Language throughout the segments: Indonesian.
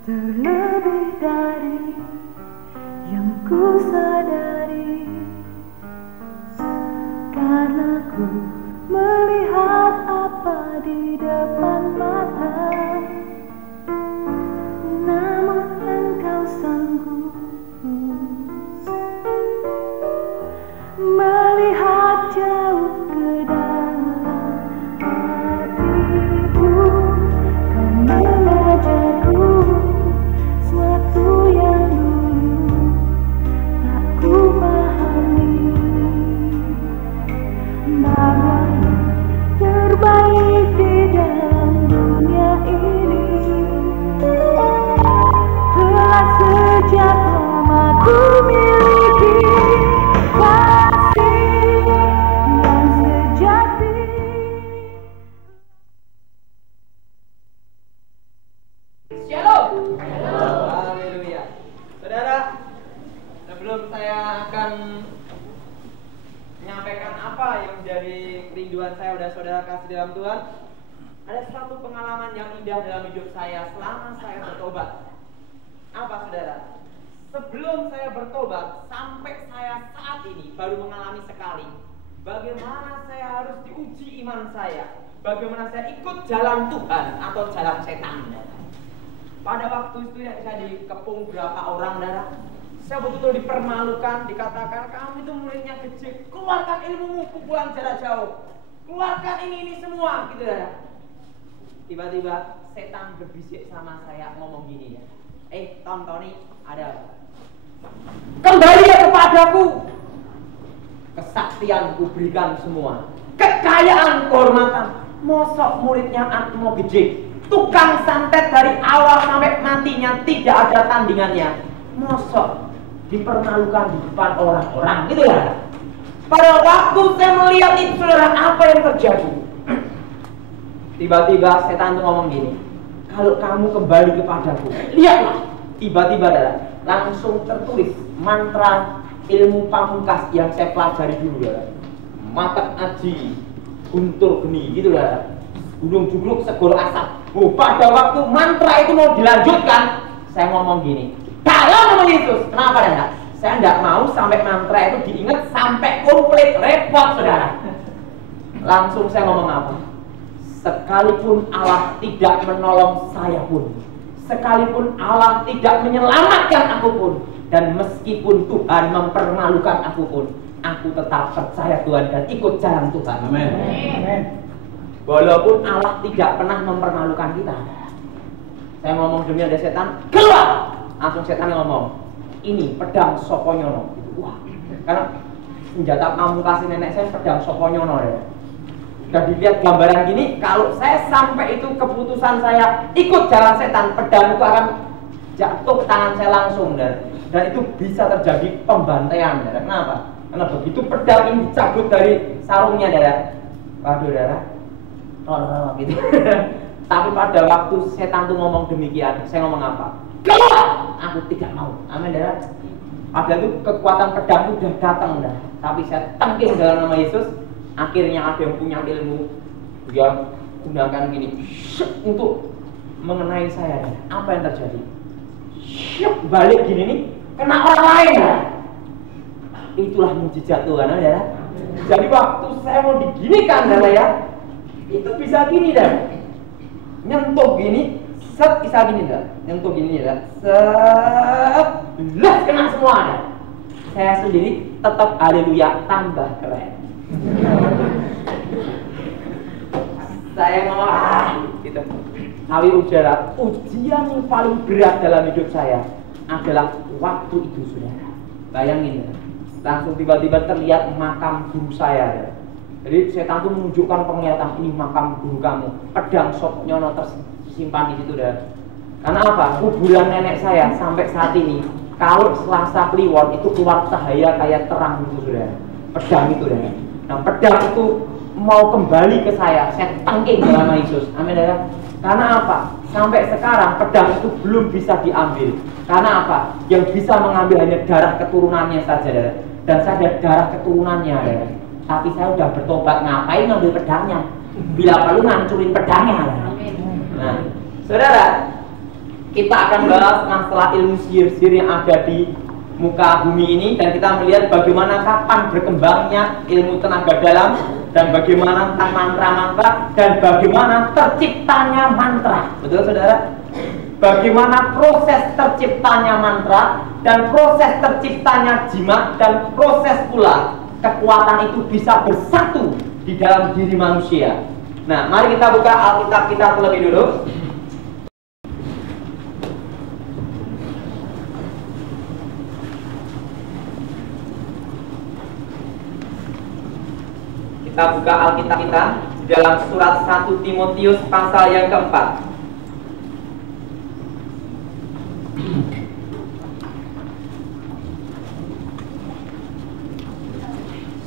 Terlebih dari yang ku sadari, karena ku melihat apa di depan mata, namun engkau sanggup melihat jauh ke dalam hatiku. Kau mengajarku suatu yang dulu tak ku pahami, bahwa terbaik di dalam dunia ini telah sejak lama ku miliki kasih yang sejati. Shalom. Haleluya. Saudara, sebelum saya akan menyampaikan apa yang menjadi kerinduan saya dan saudara kasih dalam Tuhan, ada satu pengalaman yang indah dalam hidup saya selama saya bertobat. Apa saudara? Sebelum saya bertobat sampai saya saat ini baru mengalami sekali bagaimana saya harus diuji iman saya, bagaimana saya ikut jalan Tuhan atau jalan setan. Pada waktu itu yang saya dikepung berapa orang, saudara, saya betul-betul dipermalukan, dikatakan kamu itu muridnya kecil, keluarkan ilmumu, pukulan jarak jauh, keluarkan ini semua, gitu ya. Tiba-tiba setan berbisik sama saya, ngomong gini ya, Tony, ada apa? Kembali kepadaku, kesaktian ku berikan semua, kekayaan, kehormatan. Mosok muridnya Atmo Gejik, tukang santet dari awal sampai matinya tidak ada tandingannya, mosok dipermalukan di depan orang-orang, gitu ya. Pada waktu saya melihat itu, saudara, apa yang terjadi? Tiba-tiba setan itu ngomong gini, kalau kamu kembali kepadaku, lihatlah. Tiba-tiba langsung tertulis mantra ilmu pamungkas yang saya pelajari dulu, ya. Matak aji, guntur geni, gitu ya. Gunung jugruk segoro asap. Pada waktu mantra itu mau dilanjutkan, saya ngomong gini, dalam nama Yesus. Kenapa enggak? Saya enggak mau sampai mantra itu diingat sampai komplit, repot, saudara. Langsung saya ngomong apa? Sekalipun Allah tidak menolong saya pun, sekalipun Allah tidak menyelamatkan aku pun, dan meskipun Tuhan mempermalukan aku pun, aku tetap percaya Tuhan dan ikut jalan Tuhan. Amin. Walaupun Allah tidak pernah mempermalukan kita. Saya ngomong demi ada setan, keluar. Langsung setan ngomong, ini pedang Soponyono. Wah, karena senjata pamungkas nenek saya pedang Soponyono, ya. Sudah dilihat gambaran gini, kalau saya sampai itu keputusan saya ikut jalan setan, pedang itu akan jatuh ke tangan saya langsung, dan itu bisa terjadi pembantaian. Kenapa? Karena begitu pedang ini dicabut dari sarungnya, waduh, gitu. Tapi pada waktu setan tuh ngomong demikian, saya ngomong apa? Keluar! Aku tidak mau. Amin, saudara. Padahal itu kekuatan pedang itu sudah datang, tapi saya tengking dalam nama Yesus. Akhirnya ada yang punya ilmu, dia gunakan gini untuk mengenai saya. Apa yang terjadi? Balik gini nih, kena orang lain, Itulah mujizat Tuhan, saudara. Jadi waktu saya mau diginikan, ya, itu bisa gini, nyentuh gini, set, bisa gini, nyentuh gini, set, lah, kena semua, Saya sendiri tetap haleluya, tambah keren. Saya ngomong, gitu. Tapi saudara, ujian yang paling berat dalam hidup saya adalah waktu itu, saudara. Bayangin, langsung tiba-tiba terlihat makam guru saya, Jadi setan itu menunjukkan penglihatan, ini makam guru kamu, pedang Soponyono tersimpan di situ, Karena apa? Kuburan nenek saya sampai saat ini, kalau Selasa Kliwon itu keluar cahaya kayak terang gitu, saudara. Pedang itu, Nah, pedang itu mau kembali ke saya tengking dalam nama Yesus. Amin, saudara. Karena apa? Sampai sekarang pedang itu belum bisa diambil. Karena apa? Yang bisa mengambil hanya darah keturunannya saja, Dan saya ada darah keturunannya, Tapi saya udah bertobat, ngapain ngambil pedangnya? Bila perlu ngancurin pedangnya. Nah, saudara, kita akan bahas masalah ilmu sihir-sihir yang ada di muka bumi ini, dan kita melihat bagaimana kapan berkembangnya ilmu tenaga dalam, dan bagaimana tentang mantra-mantra, dan bagaimana terciptanya mantra. Betul saudara? Bagaimana proses terciptanya mantra, dan proses terciptanya jimat, dan proses pula kekuatan itu bisa bersatu di dalam diri manusia. Nah, mari kita buka Alkitab kita terlebih dulu. Kita buka Alkitab kita dalam surat 1 Timotius pasal yang keempat.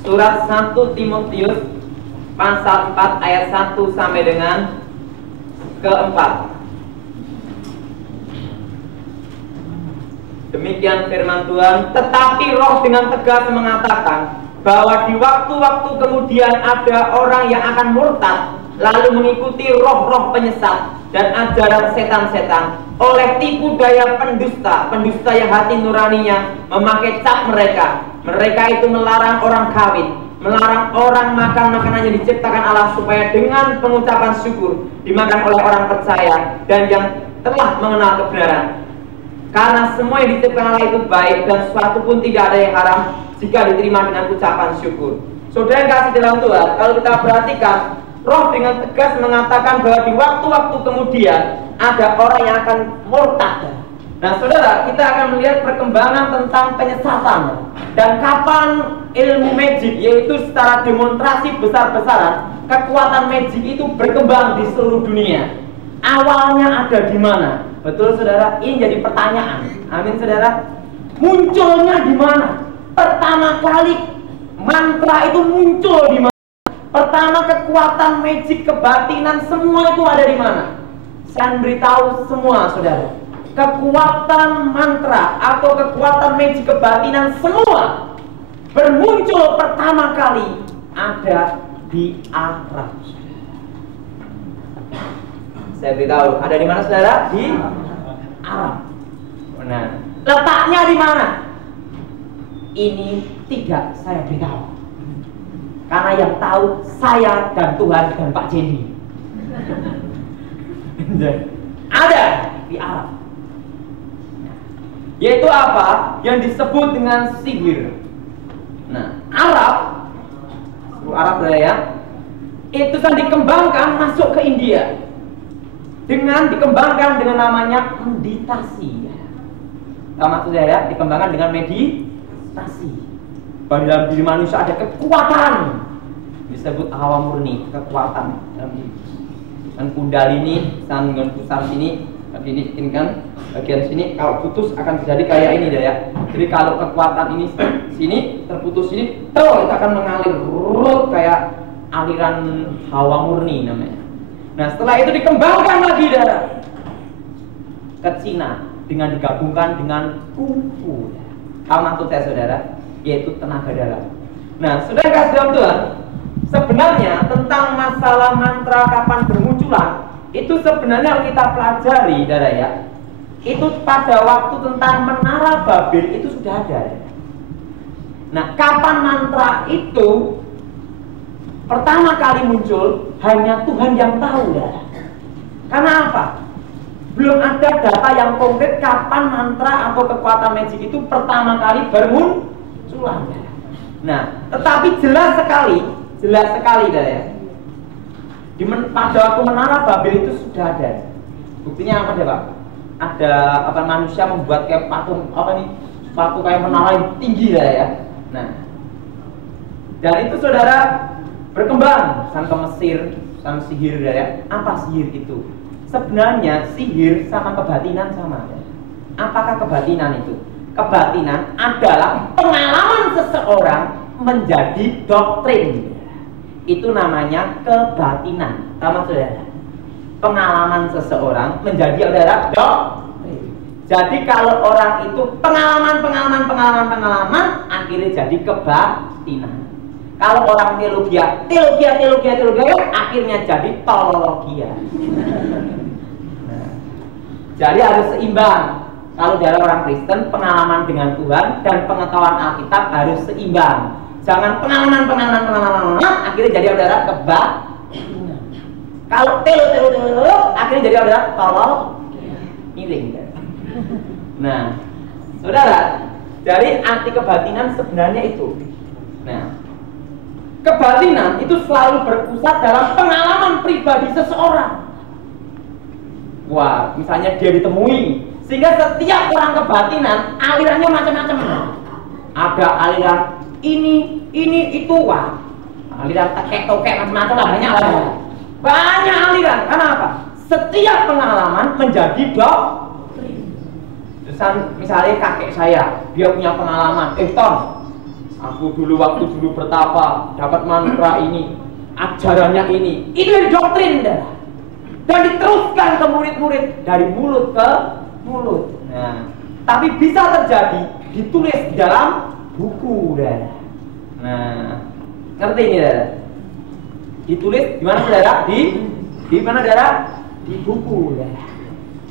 Surat 1 Timotius pasal 4 ayat 1 sampai dengan keempat. Demikian firman Tuhan. Tetapi Roh dengan tegas mengatakan bahwa di waktu-waktu kemudian ada orang yang akan murtad, lalu mengikuti roh-roh penyesat dan ajaran setan-setan, oleh tipu daya pendusta yang hati nuraninya memakai cap mereka. Mereka itu melarang orang kawin, melarang orang makan makanan yang diciptakan Allah, supaya dengan pengucapan syukur dimakan oleh orang percaya dan yang telah mengenal kebenaran. Karena semua yang diciptakan Allah itu baik, dan suatu pun tidak ada yang haram jika diterima dengan ucapan syukur. Saudara yang kasih dalam Tuhan, kalau kita perhatikan, Roh dengan tegas mengatakan bahwa di waktu-waktu kemudian ada orang yang akan murtad. Nah saudara, kita akan melihat perkembangan tentang penyesatan, dan kapan ilmu magic, yaitu secara demonstrasi besar-besaran, kekuatan magic itu berkembang di seluruh dunia. Awalnya ada di mana? Betul saudara, ini jadi pertanyaan. Amin saudara. Munculnya di mana? Pertama kali mantra itu muncul di mana? Pertama, kekuatan magic, kebatinan, semua itu ada di mana? Saya beritahu semua saudara, kekuatan mantra atau kekuatan magic, kebatinan, semua bermuncul pertama kali ada di Arab. Saya beritahu, ada di mana saudara? Di Arab. Nah, letaknya di mana? Ini tidak saya beritahu, karena yang tahu saya dan Tuhan dan Pak Jendi. Ada di Arab. Yaitu apa? Yang disebut dengan sihir. Nah, Arab ya, itu kan dikembangkan masuk ke India. Dikembangkan dengan namanya meditasi. Maksud saya, dikembangkan dengan meditasi. Bahwa dalam diri manusia ada kekuatan, disebut hawa murni, kekuatan dalam diri. Dan kundalini, dengan pusar sini, ini kan bagian sini, kalau putus akan terjadi kayak ini ya. Jadi kalau kekuatan ini sini terputus sini, itu akan mengalir kayak aliran hawa murni namanya. Nah setelah itu dikembangkan lagi ke Cina dengan digabungkan dengan kungfu. Tahu maksud saya saudara? Yaitu tenaga dalam. Nah saudara kasih dalam Tuhan, sebenarnya tentang masalah mantra kapan bermunculan itu sebenarnya kita pelajari ya. Itu pada waktu tentang Menara Babel itu sudah ada. Nah kapan mantra itu pertama kali muncul, hanya Tuhan yang tahu ya. Karena apa? Belum ada data yang konkret kapan mantra atau kekuatan magic itu pertama kali bermunculan. Nah, tetapi jelas sekali ya. Pada waktu Menara Babel itu sudah ada. Buktinya apa deh Pak? Ada manusia membuat kayak patung sepatu kayak menara yang tinggi ya. Nah, dan itu saudara berkembang sampai ke Mesir, sampai sihir ya. Apa sihir itu? Sebenarnya sihir sama kebatinan sama. Apakah kebatinan itu? Kebatinan adalah pengalaman seseorang menjadi doktrin. Itu namanya kebatinan. Sama saudara. Pengalaman seseorang menjadi adalah doktrin. Jadi kalau orang itu pengalaman akhirnya jadi kebatinan. Kalau orang teologi akhirnya jadi tolologia. Jadi harus seimbang. Kalau dari orang Kristen, pengalaman dengan Tuhan dan pengetahuan Alkitab harus seimbang. Jangan pengalaman, akhirnya jadi saudara kebatinan. Kalau telo, akhirnya jadi saudara tolol miring. Nah, saudara, dari arti kebatinan sebenarnya itu. Nah, kebatinan itu selalu berpusat dalam pengalaman pribadi seseorang. Wah, misalnya dia ditemui, sehingga setiap orang kebatinan alirannya macam-macam. Ada aliran ini, itu, wah, aliran tekek-tokek macam-macam lah, banyak aliran. Karena apa? Setiap pengalaman menjadi doktrin. Misalnya kakek saya, dia punya pengalaman, Ton, aku dulu waktu bertapa dapat mantra ini, ajarannya ini, itu dari doktrin dan diteruskan ke murid-murid dari mulut ke mulut. Nah, tapi bisa terjadi ditulis di dalam buku, Nah, ngerti ini, ditulis di mana, saudara? Di mana, saudara? Di buku,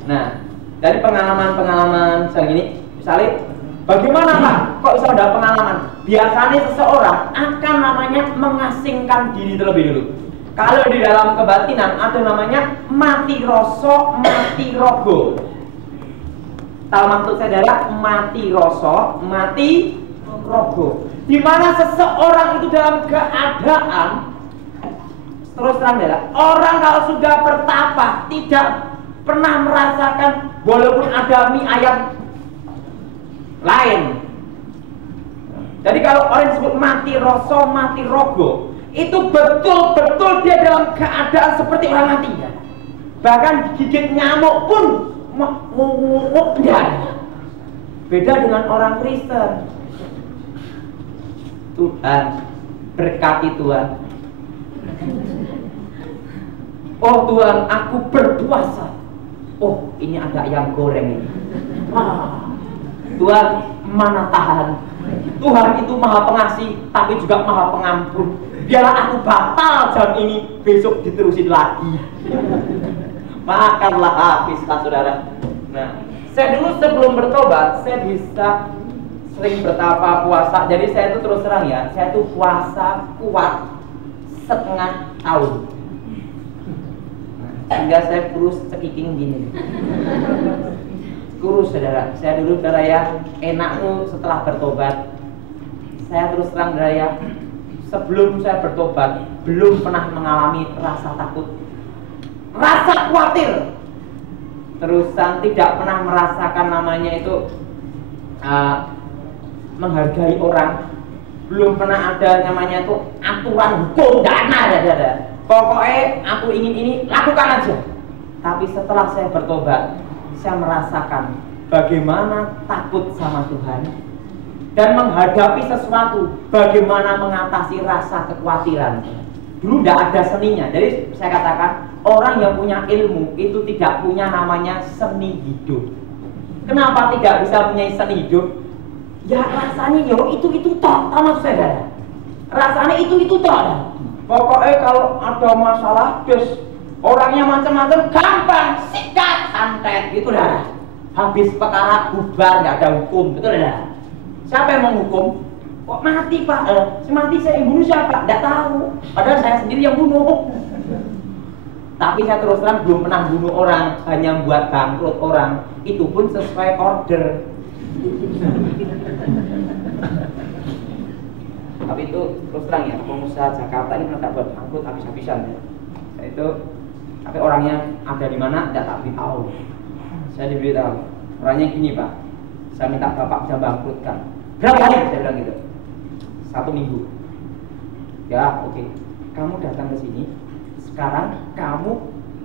Nah, dari pengalaman yang ini, misalnya, bagaimana Pak? Kok bisa ada pengalaman? Biasanya seseorang akan namanya mengasingkan diri terlebih dulu. Kalau di dalam kebatinan ada namanya mati rasa, mati rogo. Tahu maksud saya adalah mati rasa, mati rogo. Di mana seseorang itu dalam keadaan terus terang adalah orang kalau sudah bertapa tidak pernah merasakan walaupun ada mie ayam lain. Jadi kalau orang disebut mati rasa, mati rogo, itu betul-betul dia dalam keadaan seperti orang mati. Bahkan digigit nyamuk pun beda dengan orang Kristen. Tuhan berkati Tuhan. Oh Tuhan, aku berpuasa. Oh, ini ada ayam goreng ini. Tuhan, mana tahan. Tuhan itu maha pengasih, tapi juga maha pengampun. Biarlah aku batal jam ini, besok diterusin lagi. Makanlah habislah, saudara. Nah, saya dulu sebelum bertobat, saya bisa sering bertapa puasa. Jadi saya itu terus terang ya, saya itu puasa kuat setengah tahun. Sehingga saya kurus cekiking gini. Kurus, saudara. Saya dulu, saudara ya, enakmu setelah bertobat. Saya terus terang, saudara ya, sebelum saya bertobat belum pernah mengalami rasa takut, rasa khawatir, terusan tidak pernah merasakan namanya itu menghargai orang, belum pernah ada namanya itu aturan hukum, tidak ada. Pokoknya aku ingin ini, lakukan aja. Tapi setelah saya bertobat, saya merasakan bagaimana takut sama Tuhan dan menghadapi sesuatu, bagaimana mengatasi rasa kekhawatiran. Dulu tidak ada seninya. Jadi saya katakan, orang yang punya ilmu itu tidak punya namanya seni hidup. Kenapa tidak bisa punya seni hidup? Ya rasanya itu toh, sama saudara. Rasanya itu toh. Pokoknya kalau ada masalah, orangnya macam-macam, gampang, sikat, santet, gitu dah. Habis perkara bubar, nggak ada hukum, betul dah. Siapa yang menghukum? Kok mati Pak? Si mati saya yang bunuh siapa? Nggak tahu. Padahal saya sendiri yang bunuh. Tapi saya terus terang belum pernah bunuh orang, hanya buat bangkrut orang. Itu pun sesuai order. Tapi itu terus terang ya, pengusaha Jakarta ini pernah buat bangkrut habis-habisan ya. Itu, tapi orangnya ada di mana? Tidak tak beritahu. Saya diberitahu. Orangnya gini Pak, saya minta Bapak bisa bangkrutkan. Berapa hari? Saya bilang gitu. 1 minggu. Ya oke. Kamu datang ke sini. Sekarang kamu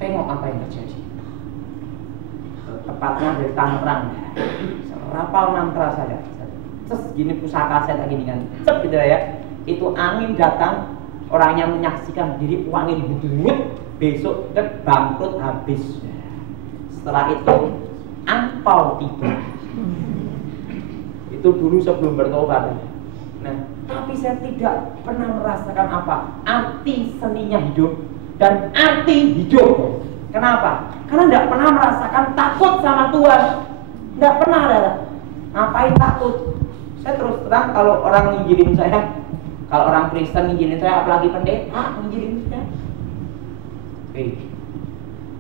tengok apa yang terjadi. Tepatnya dari Tangerang. Rapal mantra saya. Terus gini pusaka saya tak gini kan. Cep gitu ya. Itu angin datang, orangnya menyaksikan diri uangnya dibudut, besok bangkrut habis. Setelah itu angpau tiba. Itu dulu sebelum bertobat. Nah, tapi saya tidak pernah merasakan apa arti seninya hidup dan arti hidup. Kenapa? Karena tidak pernah merasakan takut sama Tuhan. Tidak pernah ada. Ngapain takut? Saya terus terang kalau orang nginjilin saya, kalau orang Kristen nginjilin saya, apalagi pendeta nginjilin saya.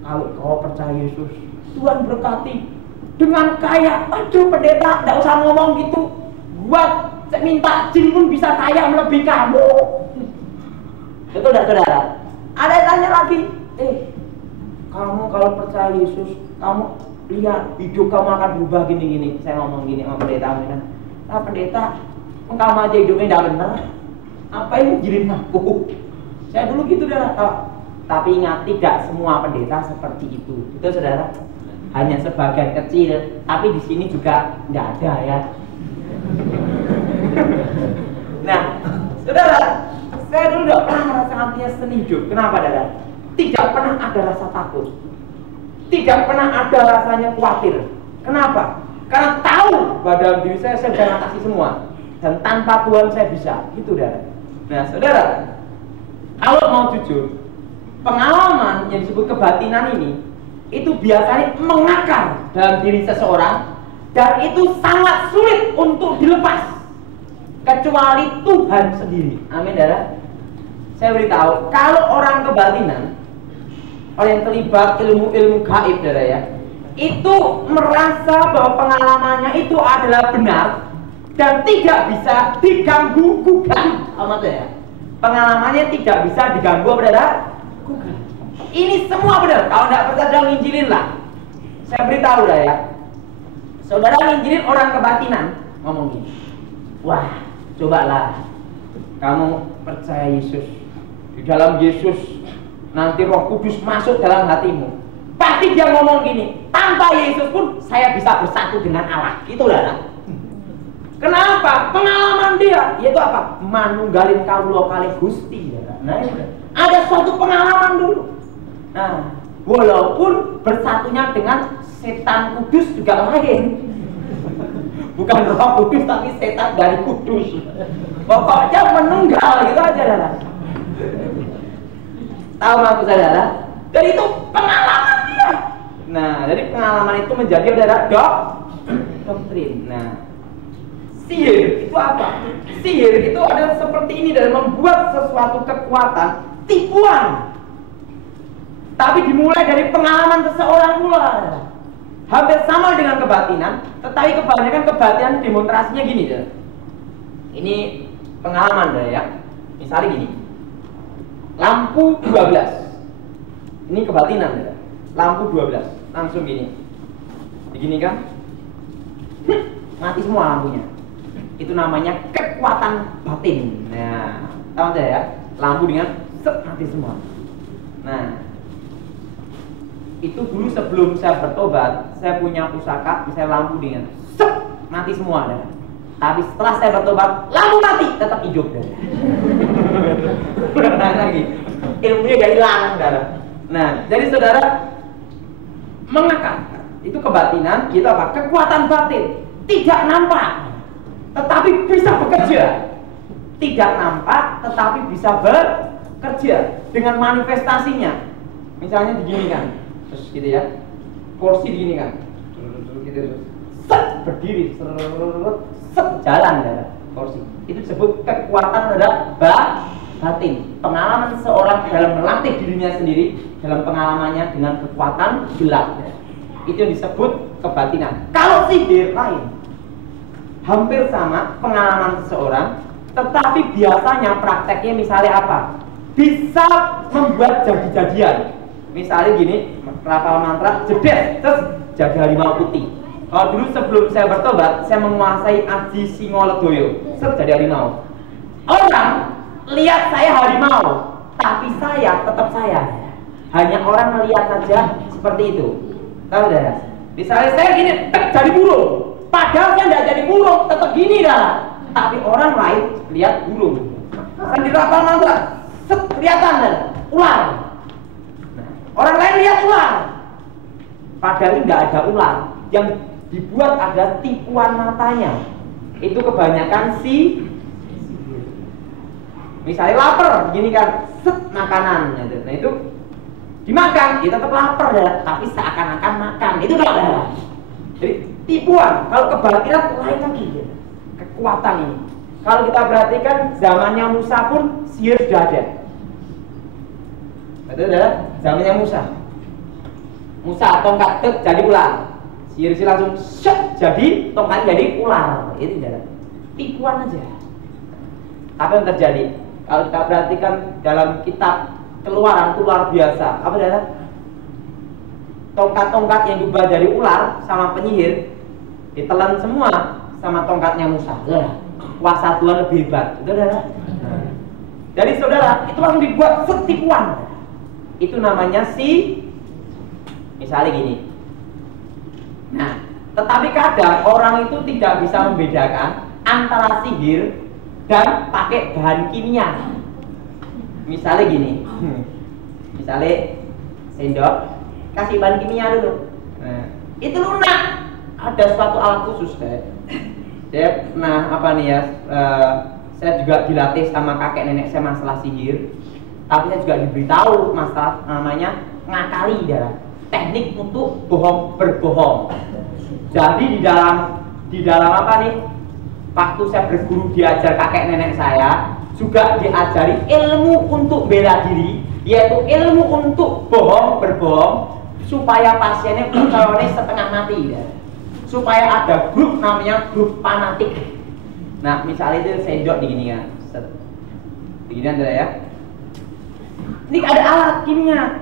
Kalau kau percaya Yesus, Tuhan berkati dengan kaya. Aduh pendeta, tidak usah ngomong gitu. Buat saya minta jin pun bisa kaya melebihi kamu. Betul tidak saudara? Ada yang tanya lagi, kamu kalau percaya Yesus, kamu lihat hidup kamu akan berubah gini-gini. Saya ngomong gini sama pendeta kan, pendeta, kamu aja hidupnya tidak benar, apa yang nginjilin aku? Saya dulu gitu saudara. Tapi ingat, tidak semua pendeta seperti itu. Betul saudara? Hanya sebagian kecil. Tapi di sini juga tidak ada ya. Nah, saudara, saya dulu tidak pernah merasakan artinya seni hidup. Kenapa saudara? Tidak pernah ada rasa takut. Tidak pernah ada rasanya khawatir. Kenapa? Karena tahu bahwa dalam diri saya bisa mengatasi semua. Dan tanpa Tuhan saya bisa. Itu saudara. Nah saudara, kalau mau jujur, pengalaman yang disebut kebatinan ini itu biasanya mengakar dalam diri seseorang, dan itu sangat sulit untuk dilepas kecuali Tuhan sendiri. Amin saudara. Saya beritahu, kalau orang kebatinan, orang yang terlibat ilmu-ilmu gaib saudara ya, itu merasa bahwa pengalamannya itu adalah benar dan tidak bisa diganggu gugat. Amat ya. Pengalamannya tidak bisa diganggu saudara. Ini semua benar. Kalau tidak percaya nginjilin lah. Saya beritahu lah ya. Saudara nginjilin orang kebatinan, ngomong gini, wah, cobalah kamu percaya Yesus. Di dalam Yesus nanti Roh Kudus masuk dalam hatimu. Pasti dia ngomong gini, tanpa Yesus pun saya bisa bersatu dengan Allah. Itulah. Kenapa? Pengalaman dia, yaitu apa? Manunggalin kawula kalih Gusti. Nah, ada suatu pengalaman dulu. Nah, walaupun bersatunya dengan setan kudus juga lain. Bukan Roh Kudus tapi setan dari kudus. Pokoknya menunggal gitu aja saudara. Tahu maksud saudara? Dan itu pengalaman dia. Nah, jadi pengalaman itu menjadi saudara doktrin. Nah, sihir itu apa? Sihir itu adalah seperti ini, dalam membuat sesuatu kekuatan tipuan. Tapi dimulai dari pengalaman seseorang pula. Hampir sama dengan kebatinan, tetapi kebanyakan kebatinan demonstrasinya gini ya. Ini pengalaman ya. Misalnya gini. Lampu 12. Ini kebatinan ya. Lampu 12. Langsung gini. Begini kan? Mati semua lampunya. Itu namanya kekuatan batin. Nah, tahu tidak ya? Lampu dengan mati semua. Nah, itu dulu sebelum saya bertobat, saya punya pusaka, misalnya lampu dengan mati semua dah. Tapi setelah saya bertobat, lampu mati tetap hidup dah. Nah, lagi ilmunya udah hilang saudara. Nah, jadi saudara mengakar itu kebatinan, itu apa? Kekuatan batin tidak nampak, tetapi bisa bekerja. Tidak nampak, tetapi bisa bekerja dengan manifestasinya. Misalnya begini kan. Terus gitu ya, kursi begini kan, gitu, set berdiri, set jalan ya, kursi. Itu disebut kekuatan adalah batin. Pengalaman seorang dalam melatih dirinya sendiri dalam pengalamannya dengan kekuatan gelap. Ya. Itu yang disebut kebatinan. Kalau sihir lain, hampir sama pengalaman seseorang, tetapi biasanya prakteknya misalnya apa? Bisa membuat jadi-jadian. Misalnya gini, rapal mantra, jedes, terus jadi harimau putih. Kalau dulu sebelum saya bertobat, saya menguasai Aji Singoledoyo, terus jadi harimau. Orang lihat saya harimau, tapi saya tetap saya. Hanya orang melihat saja seperti itu. Tahu dah? Misalnya saya gini, jadi burung. Padahal saya tidak jadi burung, tetap gini dah. Tapi orang lain lihat burung. Sandi rapal mantra, kelihatan dah, ular. Orang lain lihat ular, padahal tidak ada ular. Yang dibuat ada tipuan matanya. Itu kebanyakan misalnya lapar, gini kan, set makanan. Nah itu dimakan, dia tetap lapar ya, tapi seakan-akan makan. Itu adalah jadi tipuan. Kalau kebatilan lain lagi ya. Kekuatan ini. Kalau kita perhatikan zamannya Musa pun sihir sudah ada. Itu adalah zamannya Musa. Musa tongkat jadi ular. Sihir langsung jadi tongkat jadi ular. Itu adalah tipuan aja. Apa yang terjadi? Kalau kita perhatikan dalam kitab Keluaran itu luar biasa. Apa adalah tongkat-tongkat yang diubah jadi ular sama penyihir ditelan semua sama tongkatnya Musa. Kuasa Tuhan lebih hebat. Saudara. Jadi saudara, itu langsung dibuat tipuan. Itu namanya misalnya gini. Nah, tetapi kadang orang itu tidak bisa membedakan antara sihir dan pakai bahan kimia. Misalnya gini, misalnya sendok kasih bahan kimia dulu. Nah, itu lunak. Ada suatu alat khusus deh. Saya pernah saya juga dilatih sama kakek nenek saya masalah sihir. Tapi saya juga diberitahu masalah namanya ngakali ya, teknik untuk berbohong. Jadi di dalam apa nih? Waktu saya berguru diajar kakek nenek saya, juga diajari ilmu untuk bela diri, yaitu ilmu untuk berbohong supaya pasiennya percaya setengah mati ya. Supaya ada grup namanya grup fanatik. Nah, misalnya itu sendok begini ya. Begini ya. Ini ada alat kimia.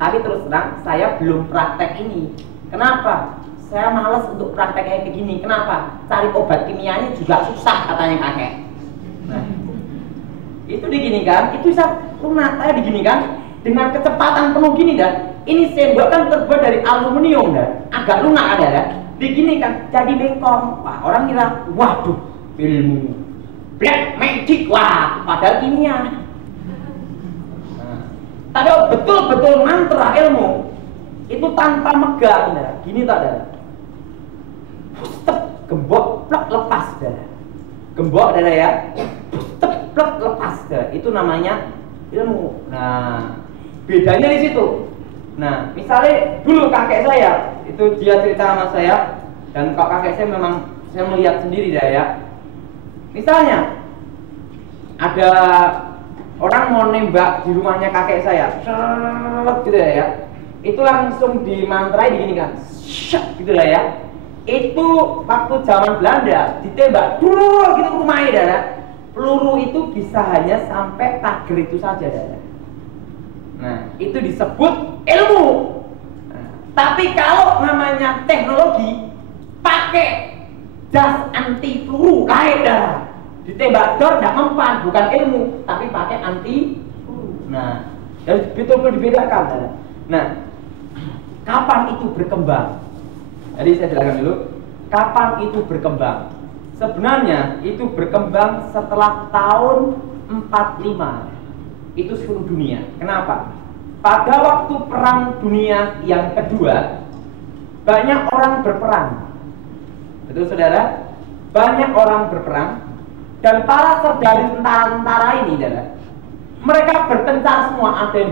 Tapi terus terang saya belum praktek ini. Kenapa? Saya malas untuk praktek kayak begini. Kenapa? Cari obat kimianya juga susah katanya kakek. Nah, itu diginikan, itu bisa lunak. Saya diginikan dengan kecepatan penuh gini dan ini sendok kan terbuat dari aluminium dan agak lunak ada ya. Diginikan jadi bengkong. Wah, orang kira, waduh, ilmu black magic, wah, padahal kimia. Nah, tapi betul-betul mantra ilmu itu tanpa megang, ya. Gini tak ada. Gembok, plek lepas, ya. Gembok ada ya. Plek lepas, ya. Itu namanya ilmu. Nah, bedanya di situ. Nah, misalnya dulu kakek saya itu dia cerita sama saya dan kok kakek saya memang saya melihat sendiri dah ya. Misalnya ada orang mau nembak di rumahnya kakek saya, gitu ya. Itu langsung dimantrai begini kan, gitu lah ya. Itu waktu zaman Belanda ditembak dulu gitu rumahnya dah. Peluru itu bisa hanya sampai tager itu saja dah. Nah, itu disebut ilmu. Nah, tapi kalau namanya teknologi, pakai gas anti peluru, lain dah. Ditembak dor tidak mempan, bukan ilmu, tapi pakai anti peluru. Nah, dan betul-betul dibedakan. Nah, kapan itu berkembang? Jadi saya jelaskan dulu, kapan itu berkembang? Sebenarnya itu berkembang setelah tahun 45. Itu seluruh dunia. Kenapa? Pada waktu perang dunia yang kedua, banyak orang berperang. Betul saudara? Banyak orang berperang dan para serdadu tentara ini adalah mereka bertengkar semua, ada yang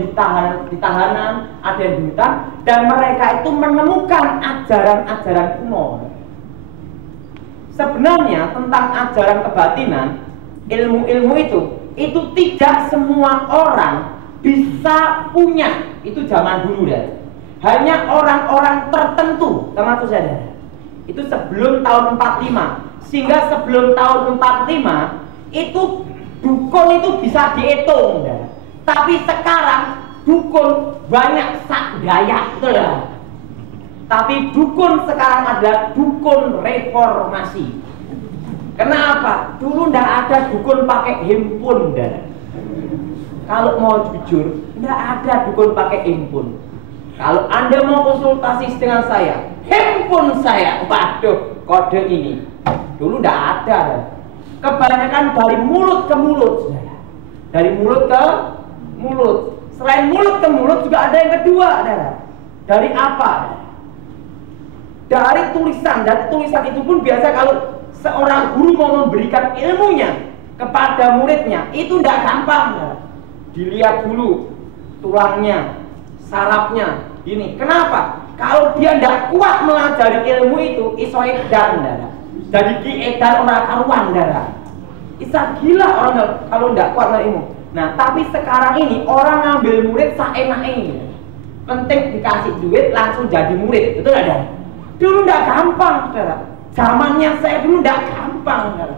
di tahanan, ada yang di hutan, dan mereka itu menemukan ajaran-ajaran kuno. Sebenarnya tentang ajaran kebatinan, ilmu-ilmu itu tidak semua orang bisa punya. Itu zaman dulu ya. Hanya orang-orang tertentu, termasuk saudara. Itu sebelum tahun 45. Sehingga sebelum tahun 45 itu dukun itu bisa dihitung ya. Tapi sekarang dukun banyak sak daya, betul ya. Tapi dukun sekarang adalah dukun reformasi. Kenapa? Dulu ndak ada dukun pakai handphone dah. Kalau mau jujur, ndak ada dukun pakai handphone. Kalau Anda mau konsultasi dengan saya, handphone saya, waduh, kode ini. Dulu ndak ada. Kebanyakan dari mulut ke mulut. Dari mulut ke mulut. Selain mulut ke mulut juga ada yang kedua. Dari apa? Dari tulisan. Dan tulisan itu pun biasa kalau seorang guru mau memberikan ilmunya kepada muridnya, itu tidak gampang. Dilihat dulu tulangnya, sarafnya. Ini kenapa? Kalau dia tidak kuat melajari ilmu itu, iso edan darah. Jadi ki edan orang karuan darah. Isa gila orang kalau tidak kuat dengan ilmu. Nah, tapi sekarang ini orang ngambil murid seenaknya. Penting dikasih duit langsung jadi murid, betul ada? Dulu tidak gampang, saudara. Zamannya saya dulu tidak gampang, saudara.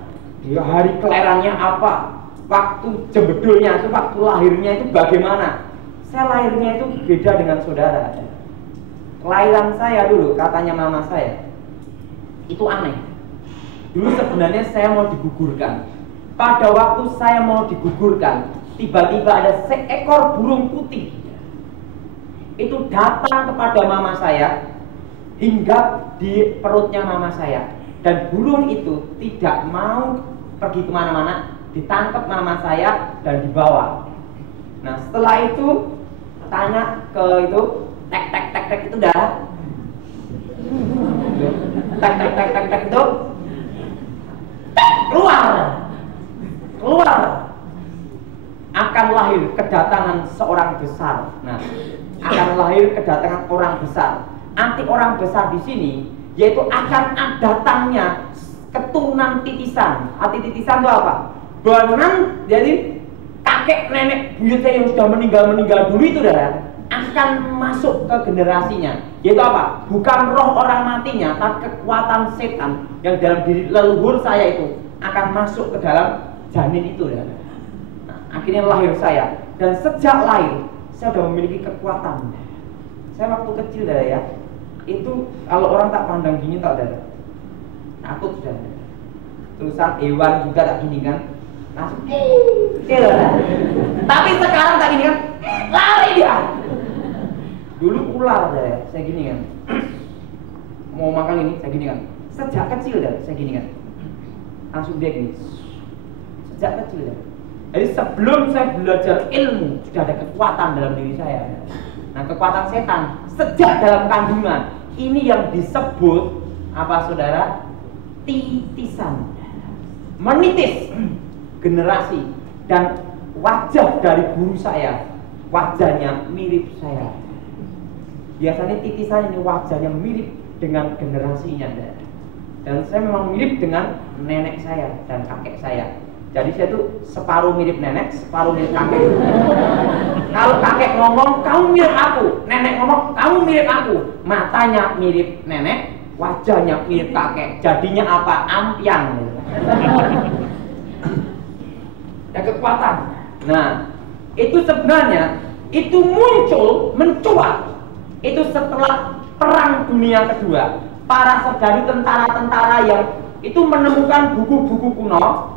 Ya, hari kelahirannya apa? Waktu jebedulnya itu, waktu lahirnya itu bagaimana? Saya lahirnya itu beda dengan saudara. Kelahiran saya dulu, katanya mama saya, itu aneh. Dulu sebenarnya saya mau digugurkan. Pada waktu saya mau digugurkan, tiba-tiba ada seekor burung putih. Itu datang kepada mama saya, hinggap di perutnya mama saya. Dan burung itu tidak mau pergi kemana-mana, ditangkap mama saya dan dibawa. Nah, setelah itu tanya ke itu, tek itu dah. Tek itu keluar akan lahir kedatangan seorang besar. Nah, akan lahir kedatangan orang besar. Arti orang besar di sini yaitu akan datangnya keturunan titisan. Arti titisan itu apa? Banan, jadi kakek nenek buyut saya yang sudah meninggal dulu itu akan masuk ke generasinya. Yaitu apa? Bukan roh orang matinya, tapi kekuatan setan yang dalam diri leluhur saya itu akan masuk ke dalam janin itu. Nah, akhirnya lahir saya, dan sejak lahir saya sudah memiliki kekuatan. Saya waktu kecil itu kalau orang tak pandang gini tak takut sudah. Terusan hewan juga tak gini kan, langsung tapi sekarang tak gini kan, lari dia. Dulu ular saya gini kan, mau makan ini saya gini kan, sejak kecil saya gini kan, langsung dia gini, sejak kecil Jadi sebelum saya belajar ilmu sudah ada kekuatan dalam diri saya. Nah, kekuatan setan sejak dalam kandungan ini yang disebut apa saudara? Titisan. Menitis generasi, dan wajah dari guru saya, wajahnya mirip saya. Biasanya titisan ini wajahnya mirip dengan generasinya, dan saya memang mirip dengan nenek saya dan kakek saya. Jadi saya tuh separuh mirip nenek, separuh mirip kakek. Kalau kakek ngomong, kamu mirip aku. Nenek ngomong, kamu mirip aku. Matanya mirip nenek, wajahnya mirip kakek. Jadinya apa? Ampiang. Ya, kekuatan. Nah, itu sebenarnya itu muncul, mencuat. Itu setelah Perang Dunia Kedua. Para serdadu tentara-tentara yang itu menemukan buku-buku kuno.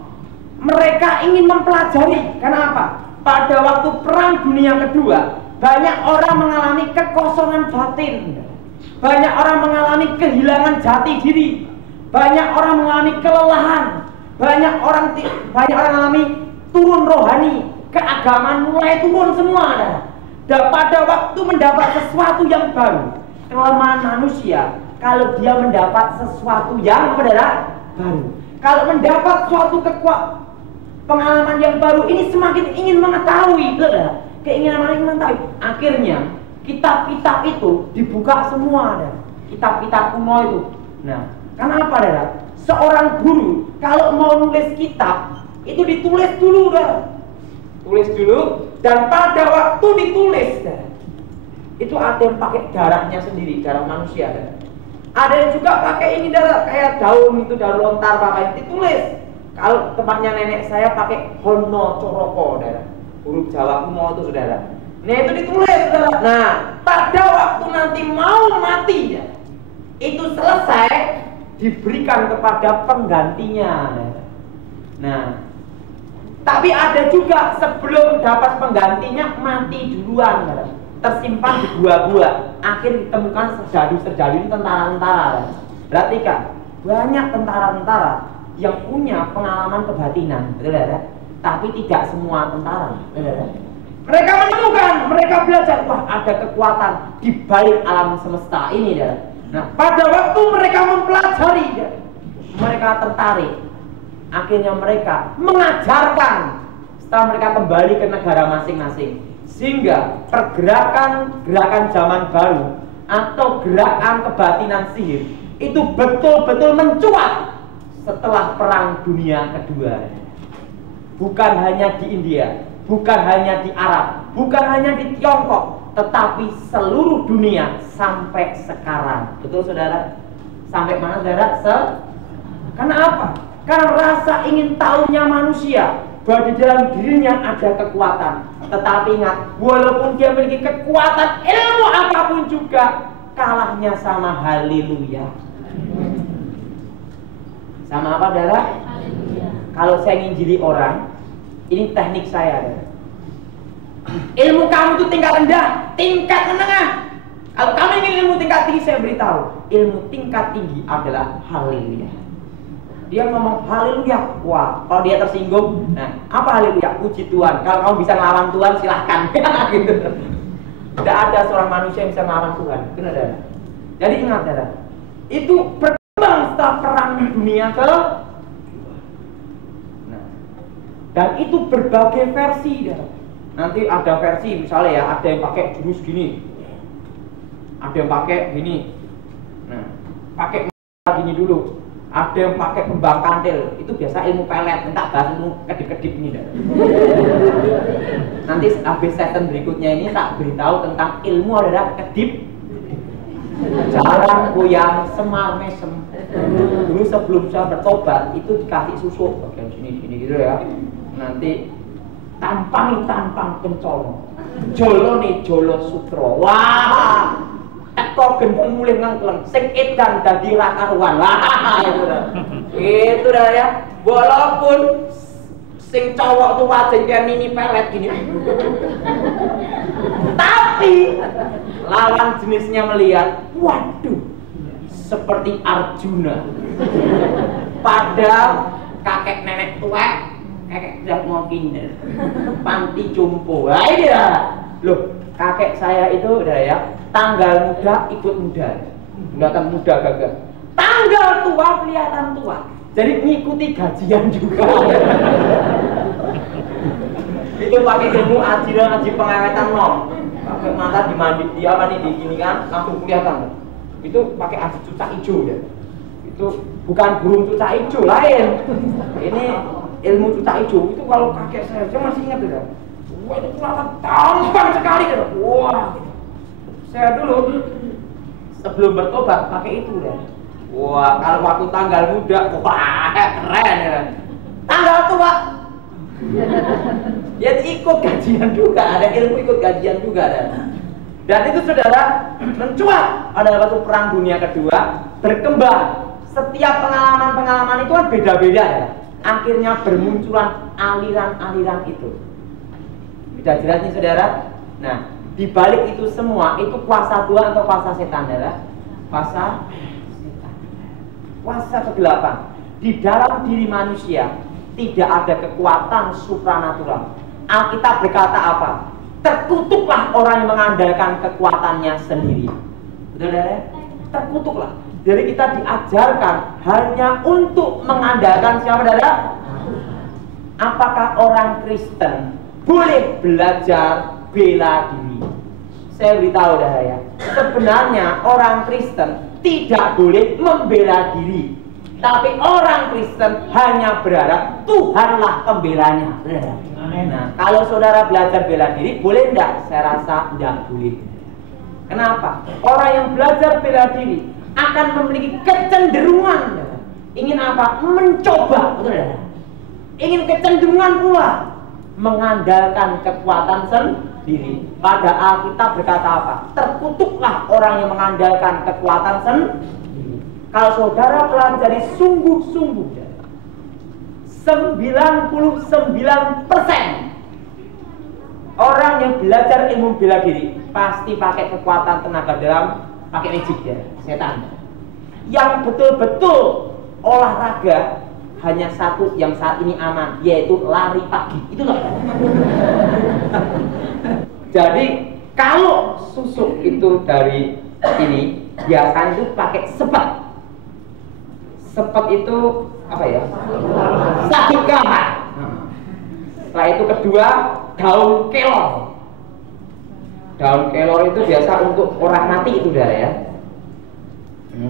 Mereka ingin mempelajari. Kenapa? Pada waktu Perang Dunia Kedua, banyak orang mengalami kekosongan batin, banyak orang mengalami kehilangan jati diri, banyak orang mengalami kelelahan, banyak orang mengalami turun rohani, keagamaan mulai turun semua. Dan pada waktu mendapat sesuatu yang baru, kelemahan manusia kalau dia mendapat sesuatu yang baru, kalau mendapat suatu pengalaman yang baru, ini semakin ingin mengetahui, keinginan ingin mengetahui. Akhirnya kitab-kitab itu dibuka semua, kitab-kitab kuno itu. Nah, kenapa seorang guru kalau mau nulis kitab itu ditulis dulu, tulis dulu, dan pada waktu ditulis itu ada yang pakai darahnya sendiri, darah manusia. Ada yang juga pakai ini kayak daun itu, daun lontar pakai ditulis. Kalau tempatnya nenek saya pakai Hono Coroko, huruf Jawa kuno itu saudara. Nah, itu ditulis, saudara. Nah, pada waktu nanti mau mati itu selesai, diberikan kepada penggantinya. Nah, tapi ada juga sebelum dapat penggantinya mati duluan, tersimpan di gua-gua. Akhir ditemukan serdadu-serdadu ini tentara-tentara. Berarti kan banyak tentara-tentara yang punya pengalaman kebatinan, betul tapi tidak semua tentara. Mereka menemukan, mereka belajar, wah ada kekuatan di balik alam semesta ini. Nah, pada waktu mereka mempelajari, mereka tertarik. Akhirnya mereka mengajarkan. Setelah mereka kembali ke negara masing-masing, Sehingga pergerakan zaman baru atau gerakan kebatinan sihir itu betul-betul mencuat setelah Perang Dunia Kedua. Bukan hanya di India, bukan hanya di Arab, bukan hanya di Tiongkok, tetapi seluruh dunia sampai sekarang. Betul saudara? Sampai mana saudara? Karena apa? Karena rasa ingin tahunya manusia bahwa di dalam dirinya ada kekuatan. Tetapi ingat, walaupun dia memiliki kekuatan ilmu apapun juga, kalahnya sama haleluya. Sama apa saudara? Kalau saya ingin jadi orang, ini teknik saya saudara. Ilmu kamu itu tingkat rendah, tingkat menengah. Kalau kamu ingin ilmu tingkat tinggi, saya beritahu, ilmu tingkat tinggi adalah haleluya. Dia ngomong haleluya, wah, kalau dia tersinggung, nah apa haleluya? Puji Tuhan. Kalau kamu bisa ngelawan Tuhan, silahkan. Gitu. Tidak ada seorang manusia yang bisa ngelawan Tuhan. Benar ada. Jadi ingat saudara, itu berkembang setelah Perang Dunia Kedua. Nah, dan itu berbagai versi saudara. Nanti ada versi misalnya ya, ada yang pakai jurus gini, ada yang pakai gini, nah pakai gini dulu, ada yang pakai kembang kantil, itu biasa ilmu pelet, entah bahas ilmu kedip-kedip ini dah. Nanti habis session berikutnya ini tak beritahu tentang ilmu adalah kedip, jarang goyang, semar mesem. Dulu sebelum saya bertobat itu dikasih susu bagian sini gitu ya. Nanti tampang kencol, jolo nih jolo sutro, wah, ekor gendeng mulih ngangkleng, sing edan dadi ra karuan, wah, itu dah ya. Walaupun sing cowok tuh wajah kayak mini pelet gini, tapi lawan jenisnya melihat, waduh, seperti Arjuna, padahal kakek nenek tua. Kakek tidak mau kinder, panti jompo. Wah dia, loh kakek saya itu udah ya, tanggal muda ikut muda, kelihatan muda gagah. Tanggal tua kelihatan tua, jadi ngikuti gajian juga. Itu pakai ilmu aji pengawetan nom, pakai mata dimandi dia apa nih di gini kan, langsung kelihatan. Itu pakai aji cucak hijau ya. Itu bukan burung cucak hijau lain. Ini ilmu cucak hijau itu kalau kakek saya masih ingat ya. Wah itu kelihatan tampan sekali ya. Wah, saya dulu sebelum bertobat pakai itu ya. Wah kalau waktu tanggal muda, wah keren ya. Tanggal tua, ya ikut gajian juga, ada ilmu ikut gajian juga ada. Dan itu saudara mencuat pada waktu Perang Dunia Kedua berkembang. Setiap pengalaman itu kan beda-beda ya. Akhirnya bermunculan aliran-aliran itu. Sudah jelas nih saudara. Nah, di balik itu semua itu kuasa Tuhan atau kuasa setan saudara? Kuasa setan. Kuasa ke-8. Di dalam diri manusia tidak ada kekuatan supranatural. Alkitab berkata apa? Terkutuklah orang yang mengandalkan kekuatannya sendiri. Betul saudara? Terkutuklah. Jadi kita diajarkan hanya untuk mengandalkan siapa saudara? Apakah orang Kristen boleh belajar bela diri? Saya beritahu saudara ya, sebenarnya orang Kristen tidak boleh membela diri, tapi orang Kristen hanya berharap Tuhanlah pembelanya. Nah, kalau saudara belajar bela diri, boleh enggak? Saya rasa enggak boleh. Kenapa? Orang yang belajar bela diri akan memiliki kecenderungan ingin apa? Mencoba, betul ya? Ingin kecenderungan pula mengandalkan kekuatan sendiri. Pada Alkitab berkata apa? Terkutuklah orang yang mengandalkan kekuatan sendiri. Kalau saudara pelajari sungguh-sungguh, 99% orang yang belajar ilmu bela diri pasti pakai kekuatan tenaga dalam, pakai magic ya, setan. Yang betul-betul olahraga hanya satu yang saat ini aman, yaitu lari pagi. Itu loh. Jadi kalau susuk itu dari ini biasanya itu pakai sepet. Sepet itu apa ya? Satu kamar. Setelah itu kedua daun kelor. Daun kelor itu biasa untuk orang mati itu dah ya.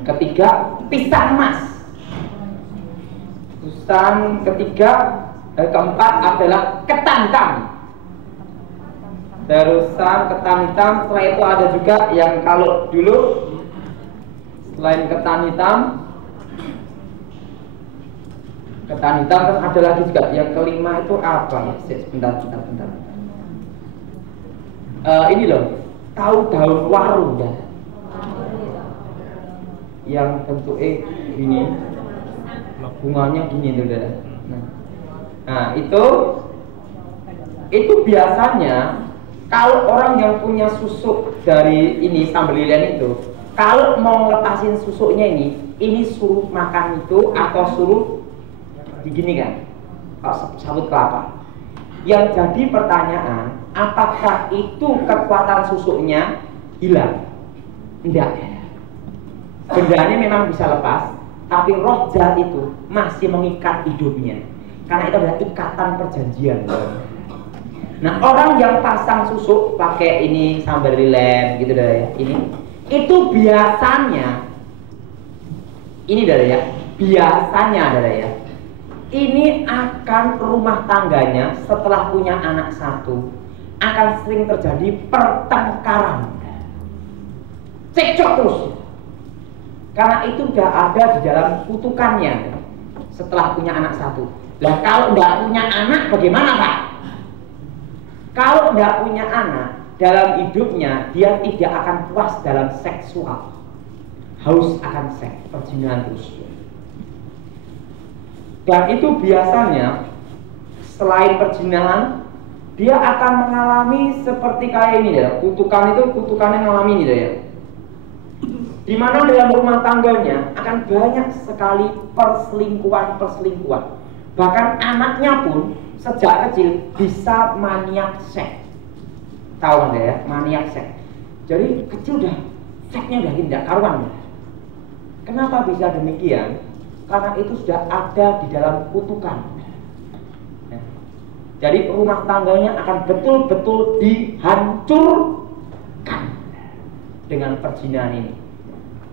Ketiga, pisang emas. Keempat adalah ketan hitam. Terusan ketan hitam, setelah itu ada juga yang kalau dulu selain ketan hitam kan ada lagi juga. Yang kelima itu apa ya? Bentar. Ini loh, tahu daun waru ya? Yang bentuknya gini, bunganya gini tuh dah. Nah itu biasanya kalau orang yang punya susuk dari ini sambal lilian itu, kalau mau lepasin susuknya ini suruh makan itu atau suruh digini kan, sabut kelapa. Yang jadi pertanyaan, apakah itu kekuatan susuknya hilang? Enggak. Bendanya memang bisa lepas, tapi roh jahat itu masih mengikat hidupnya, karena itu adalah ikatan perjanjian. Nah, orang yang pasang susuk pakai ini sambal lilem gitu dah ya, itu biasanya ini akan rumah tangganya setelah punya anak satu akan sering terjadi pertengkaran, cekcok terus, karena itu udah ada di dalam kutukannya setelah punya anak satu. Lah kalau nggak punya anak bagaimana Pak? Kalau nggak punya anak dalam hidupnya dia tidak akan puas dalam seksual, haus akan seks, perzinahan terus. Dan itu biasanya selain perzinahan dia akan mengalami seperti kayak ini ya, kutukannya mengalami ini ya. Dimana dalam rumah tangganya akan banyak sekali perselingkuhan. Bahkan anaknya pun sejak kecil bisa maniak seks. Tahu Anda ya, maniak seks. Jadi kecil udah seksnya udah tidak karuan. Kenapa bisa demikian? Karena itu sudah ada di dalam kutukan. Jadi rumah tangganya akan betul-betul dihancurkan dengan perzinahan ini.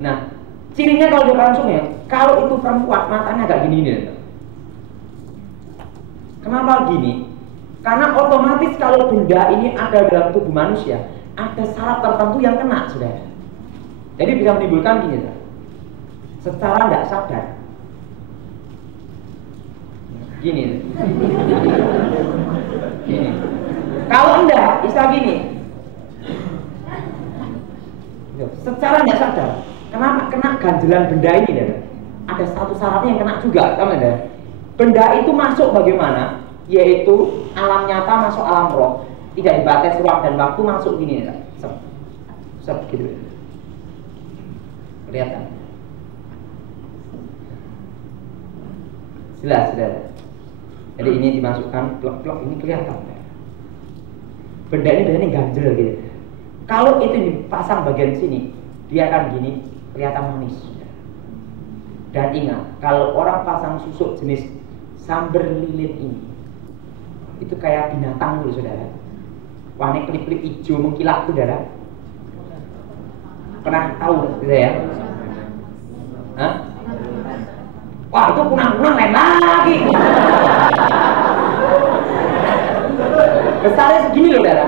Nah, cirinya kalau dia langsung ya, kalau itu perempuan matanya agak gini. Kenapa gini? Karena otomatis kalau benda ini ada dalam tubuh manusia, ada saraf tertentu yang kena, saudara. Jadi bisa menimbulkan gini, secara tidak sadar. Gini. Kalau enggak, bisa gini. Secara tidak sadar, kenapa kena ganjelan benda ini ya? Ada satu sarafnya yang kena juga, kan ada? Benda itu masuk bagaimana? Yaitu alam nyata masuk alam roh, tidak dibatasi ruang dan waktu, masuk gini ya. Sep gitu. Kelihatan? Jelas. Jadi ini dimasukkan blok-blok, ini kelihatan. Benda ini biasanya ganjel gitu. Kalau itu dipasang bagian sini, dia akan gini, kelihatan manis. Dan ingat, kalau orang pasang susuk jenis sambal lilin ini, itu kayak binatang dulu saudara. Warnanya klip-klip hijau mengkilap tuh saudara. Pernah tahu gitu ya? Hah? Wah itu kunang-kunang lain lagi. Besarnya segini loh saudara.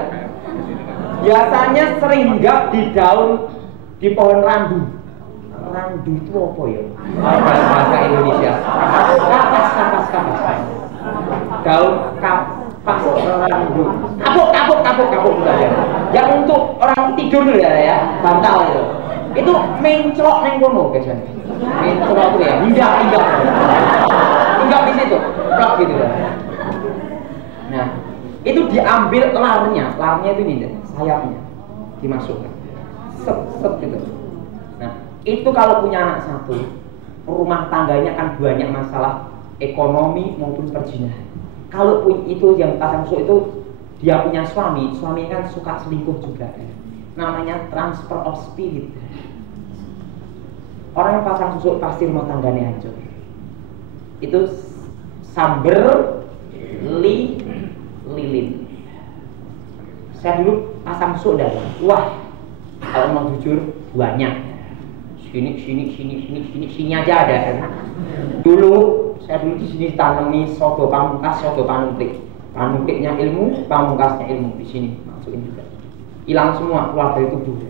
Biasanya sering hinggap di daun, di pohon randu. Randu itu apa ya? Bahasa Indonesia. Kapas. Daun kapas randu. Kapuk saja. Yang untuk orang tidur dulu ya, bantal itu. Itu mencrok neng kono biasanya. Mencrok itu ya, hinggap di situ, plok gitu ya. Nah, itu diambil larnya itu ini, sayapnya dimasukkan, set gitu. Nah, itu kalau punya anak satu, rumah tangganya akan banyak masalah ekonomi maupun perzinahan. Kalau itu yang pasang susuk itu dia punya suami kan suka selingkuh juga. Namanya transfer of spirit. Orang yang pasang susuk pasti rumah tangganya hancur. Itu sambal lilin. Saya dulu pasang soda. Wah, kalau mau jujur banyak. Sini aja ada. Dulu saya di sini tanami sodo pamungkas, sodo panumpik. Panumpiknya ilmu, pamungkasnya ilmu, di sini masukin juga. Hilang semua keluar dari tubuh.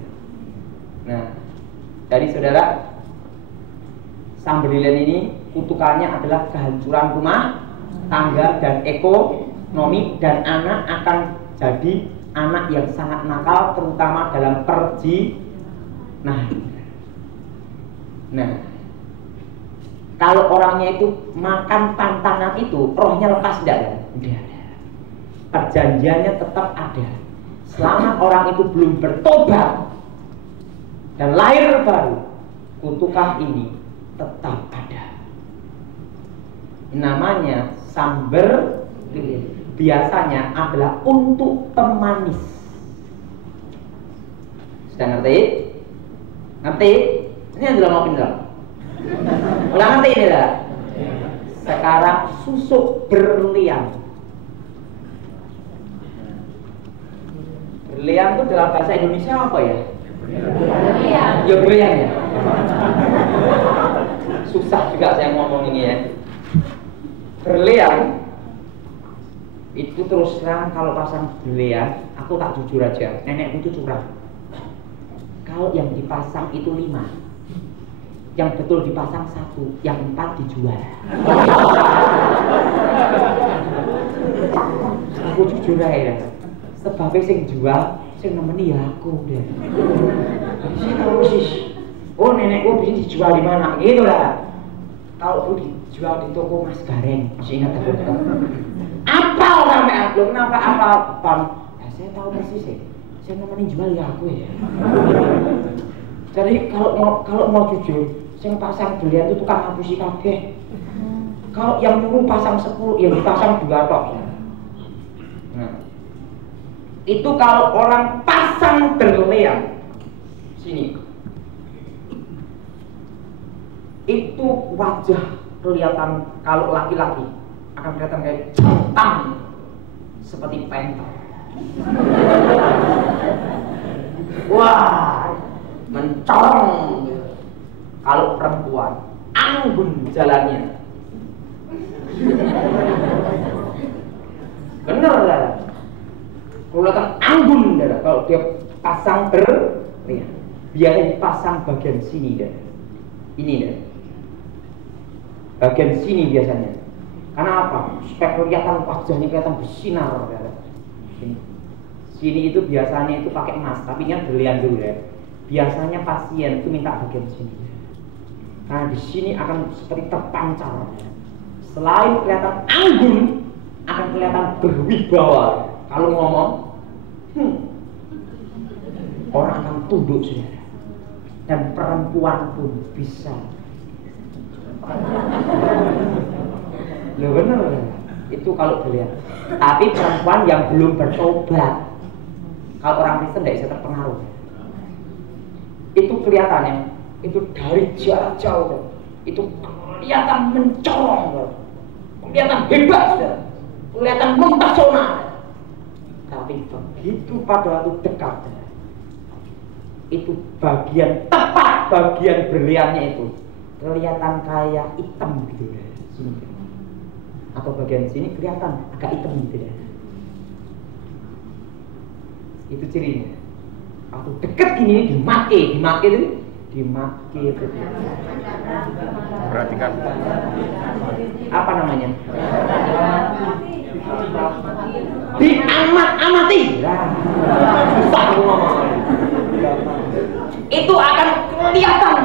Nah, dari saudara, sang berlian ini kutukannya adalah kehancuran rumah tangga dan ekonomi, dan anak akan jadi anak yang sangat nakal, terutama dalam Nah, kalau orangnya itu makan pantangan itu, rohnya lepas tidak? Tidak ada. Perjanjiannya tetap ada. Selama orang itu belum bertobat dan lahir baru, kutukan ini tetap ada. Namanya samber, biasanya adalah untuk pemanis. Sudah ngerti? Ngerti? Ini adalah mau pindah. Ulang ngerti ini lah. Sekarang susuk berlian. Berlian itu dalam bahasa Indonesia apa ya? Ya berlian ya. Susah juga saya ngomong ini ya. Berlian itu terus terang, kalau pasang berlian, aku tak jujur aja, nenekku itu curang. Kalau yang dipasang itu 5, yang betul dipasang 1, yang 4 dijual. Aku jujur aja, sebabnya sing jual, sing nemeni ya aku deh. Jadi saya tahu persis, oh nenekku bisa dijual di mana, gitu lah. Kalau itu dijual di toko Mas Gareng, masih ingat aku? Apa namanya? Lo kenapa apa Bang? Ya, saya tahu persis ya. Saya nemeni jual ya aku ya. Jadi kalau mau jujur, yang pasang berlian itu tukang ngapusi kabeh. Kalau yang nyuruh pasang 10, yang dipasang 2 tok. Nah, itu kalau orang pasang berlian sini, itu wajah kelihatan, kalau laki-laki akan kelihatan kayak centang seperti penter. Wah, mencorong. Kalau perempuan anggun jalannya. Bener lah. Kelihatan anggun dah. Kalau dia pasang berlian, biasanya dipasang bagian sini dah. Ini dah. Bagian sini biasanya. Karena apa? Supaya kelihatan wajahnya kelihatan bersinar. Sini itu biasanya itu pakai emas, tapi ini berlian dulu ya. Biasanya pasien itu minta bagian sini. Nah, di sini akan seperti terpancar. Selain kelihatan anggun, akan kelihatan berwibawa. Kalau ngomong, orang akan tunduk saudara. Dan perempuan pun bisa. Loh bener, itu kalau berlian. Tapi perempuan yang belum bertobat, kalau orang Kristen tidak bisa terpengaruh. Itu kelihatannya. Itu dari jarak jauh, itu kelihatan mencorong, kelihatan hebat, kelihatan mempesona. Tapi begitu pada waktu dekat, itu bagian tepat bagian berliannya itu kelihatan kayak hitam gitu ya, sini. Atau bagian sini kelihatan agak hitam gitu ya. Itu cirinya. Waktu dekat gini dimaki itu. Perhatikan. Apa namanya? Diamat-amati. Susah ngomong. Itu akan kelihatan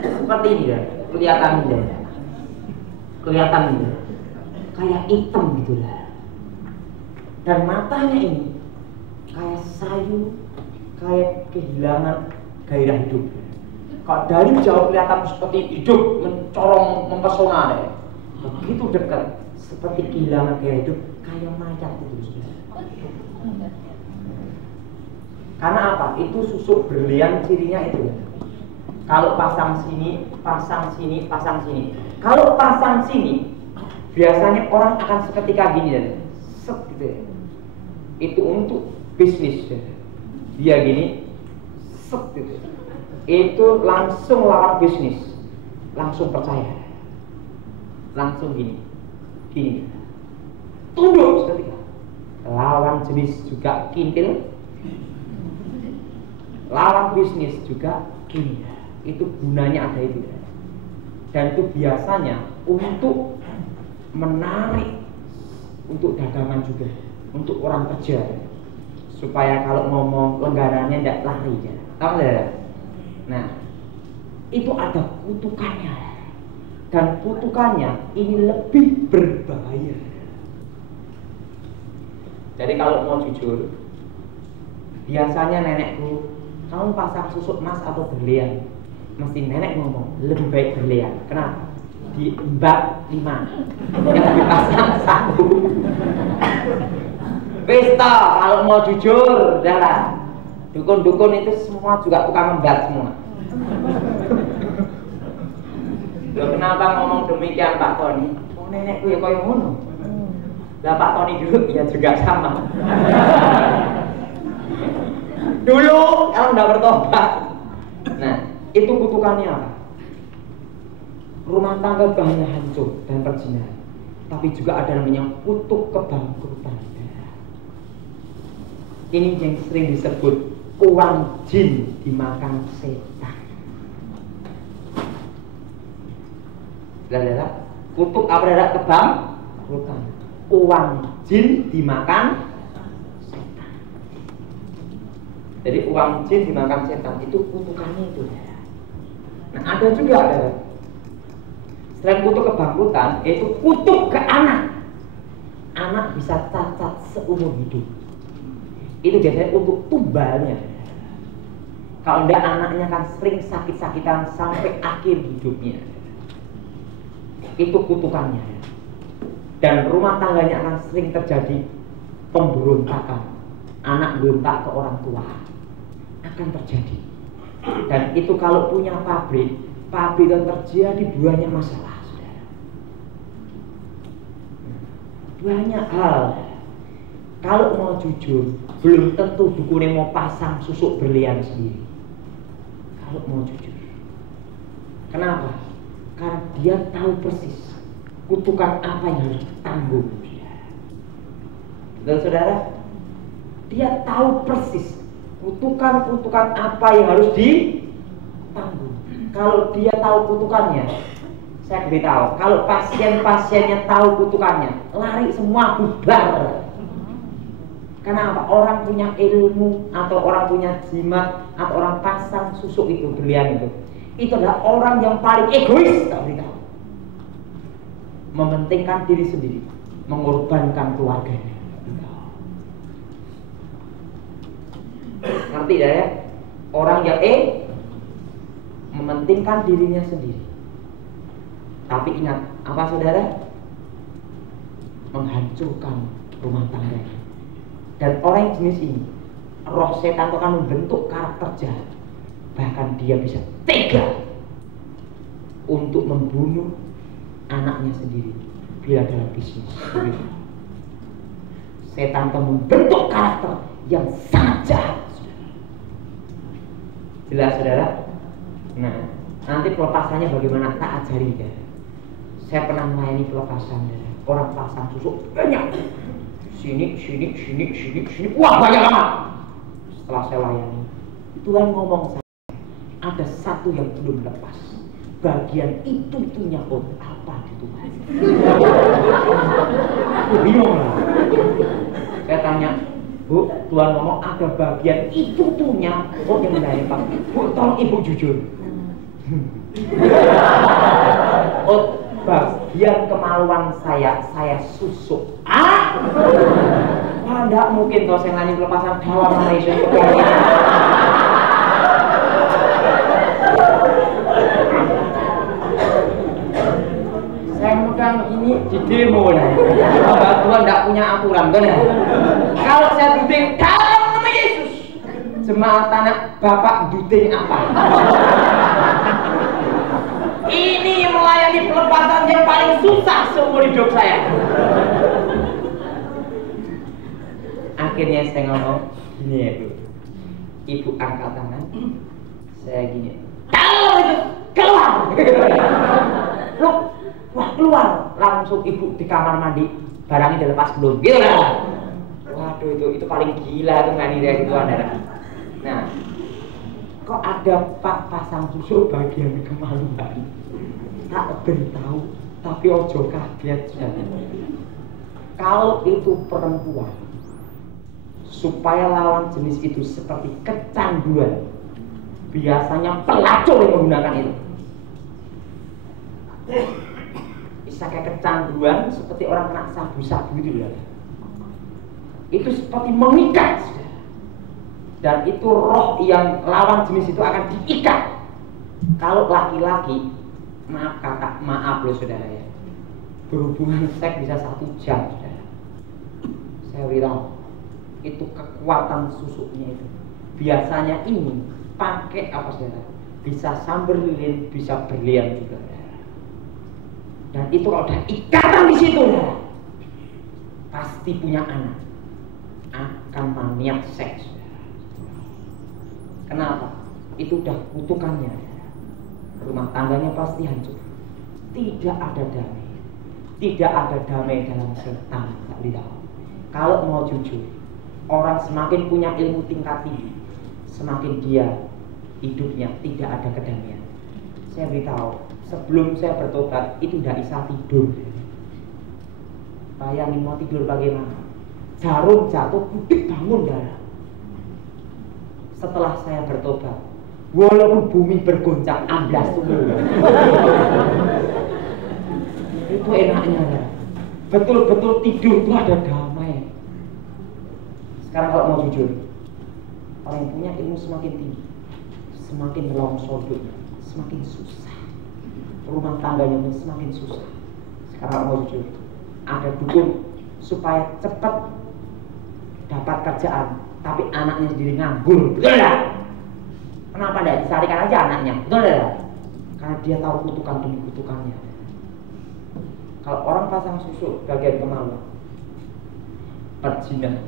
seperti ini ya. Kelihatan kayak hitam gitulah. Dan matanya ini kayak sayu, kayak kehilangan gairah hidup. Kalau dari jauh kelihatan seperti hidup, mencorong, mempesona deh. Begitu dekat, seperti kehilangan gairah hidup, kayak mayat itu. Karena apa? Itu susuk berlian cirinya itu. Kalau pasang sini, pasang sini, pasang sini. Kalau pasang sini, biasanya orang akan seketika gini dan set gitu ya. Itu untuk bisnis. Dia gini, set gitu. Itu langsung lawan bisnis, langsung percaya, langsung gini, tunduk seketika. Lawan jenis juga kintil, lawan bisnis juga gini. Itu gunanya ada itu, dan itu biasanya untuk menarik untuk dagangan juga, untuk orang kerja, supaya kalau ngomong lenggarannya tidak lari ya. Tahu tidak? Nah, itu ada kutukannya, dan kutukannya ini lebih berbahaya. Jadi kalau mau jujur, biasanya nenekku, kamu pasang susuk emas atau berlian? Mesti nenek ngomong, lebih baik berlian. Kenapa? Diembak 5, yang dipasang 1. Pesta, kalau mau jujur, udahlah. Dukun-dukun itu semua juga tukang embat semua. Loh, kenapa ngomong demikian Pak Tony? Oh, nenekku ya kaya ngono. Lah Pak Tony dulu ya juga sama. Dulu kalau nggak bertobat. Nah, itu kutukannya apa? Rumah tangga banyak hancur dan perzinahan. Tapi juga ada namanya kutuk kebangkrutan. Ini yang sering disebut uang jin dimakan setan. Lihat, kutuk apa ada kebangkrutan? Uang jin dimakan setan. Jadi uang jin dimakan setan itu kutukannya itu. Nah, ada juga selain kutuk kebangkrutan, yaitu kutuk ke anak. Anak bisa cacat seumur hidup. Itu biasanya untuk tumbalnya. Kalau enggak, anaknya kan sering sakit-sakitan sampai akhir hidupnya. Itu kutukannya. Dan rumah tangganya akan sering terjadi pemberontakan. Anak berontak ke orang tua akan terjadi. Dan itu kalau punya pabrik dan terjadi banyak masalah, saudara. Banyak hal. Kalau mau jujur, belum tentu dukunnya mau pasang susuk berlian sendiri. Kalau mau jujur, kenapa? Karena dia tahu persis kutukan apa yang harus ditanggung. Betul saudara? Dia tahu persis kutukan-kutukan apa yang harus ditanggung. Kalau dia tahu kutukannya, saya beritahu, kalau pasien-pasiennya tahu kutukannya, lari semua bubar. Kenapa? Orang punya ilmu atau orang punya jimat atau orang pasang susuk itu, berlian itu adalah orang yang paling egois, tak beritahu. Mementingkan diri sendiri, mengorbankan keluarganya. Ngerti dah ya? Orang yang mementingkan dirinya sendiri. Tapi ingat, apa saudara? Menghancurkan rumah tangganya. Dan orang jenis ini, roh setan itu akan membentuk karakter jahat. Bahkan dia bisa tega untuk membunuh anaknya sendiri bila dalam bisnis. Setan itu membentuk karakter yang sangat jahat. Jelas saudara? Nah, nanti pelepasannya bagaimana tak ajari ya. Saya pernah melayani pelepasan ya. Orang pasang susuk banyak. Sini. Wah, banyak amat. Setelah saya layani, Tuhan ngomong saya, ada satu yang belum lepas. Bagian itu-itunya apa di Tuhan? Aku bingung lah. Saya tanya, Bu, Tuhan ngomong ada bagian itu-itunya yang melayani Pak. Bu, tolong Ibu jujur. Oh, bagian kemaluan saya susuk. Wah, enggak mungkin kalau saya nanya pelepasan dalam Malaysia itu saya megang ini di demo nih. Tuhan enggak punya aturan kan ya? Kalau saya duding dalam nama Yesus, jemaat tanah Bapak duding apa? Ini melayani pelepasan yang paling susah seumur hidup saya. Akhirnya saya ngomong, gini ya Bu. Ibu angkat tangan, saya gini. Kalau itu keluar. Loh, wah keluar. Langsung ibu di kamar mandi, barangnya dilepas belum. Gitu lah. Waduh itu paling gila tuh mani kayak gitu Anda. Nah, kok ada Pak pasang susu bagian kemaluan? Tak beritahu, tapi ojo kaget. Kalau itu perempuan, supaya lawan jenis itu seperti kecanduan, biasanya pelacur yang menggunakan itu. Bisa kayak kecanduan seperti orang kena sabu-sabu itu ya. Itu seperti mengikat. Dan itu roh yang lawan jenis itu akan diikat. Kalau laki-laki, maaf kakak, maaf loh saudara ya, berhubungan seks bisa 1 jam saudara. Saya bilang itu kekuatan susuknya itu. Biasanya ini pakai apa saudara? Bisa sambar lilin, bisa berlian juga saudara. Dan itu kalau ada ikatan di situ saudara, pasti punya anak, akan maniak seks. Kenapa? Itu udah kutukannya. Rumah tangganya pasti hancur. Tidak ada damai. Tidak ada damai dalam setan. Kalau mau jujur, orang semakin punya ilmu tingkat tinggi, semakin dia hidupnya tidak ada kedamaian. Saya beritahu, sebelum saya bertobat itu tidak bisa tidur. Bayangin mau tidur bagaimana? Jarum jatuh, budik bangun darah. Setelah saya bertobat, walaupun bumi bergoncang amblas tuh, itu enaknya. Betul-betul tidur itu ada damai. Sekarang kalau mau jujur, orang yang punya ilmu semakin tinggi, semakin melongsodut, semakin susah. Rumah tangganya pun semakin susah. Sekarang kalau mau jujur, ada dukun supaya cepat dapat kerjaan, tapi anaknya sendiri nganggur, betul tidak? Kenapa tidak disarikan aja anaknya, betul tidak? Karena dia tahu kutukan demi kutukannya. Kalau orang pasang susu bagian kemaluan, perzinahan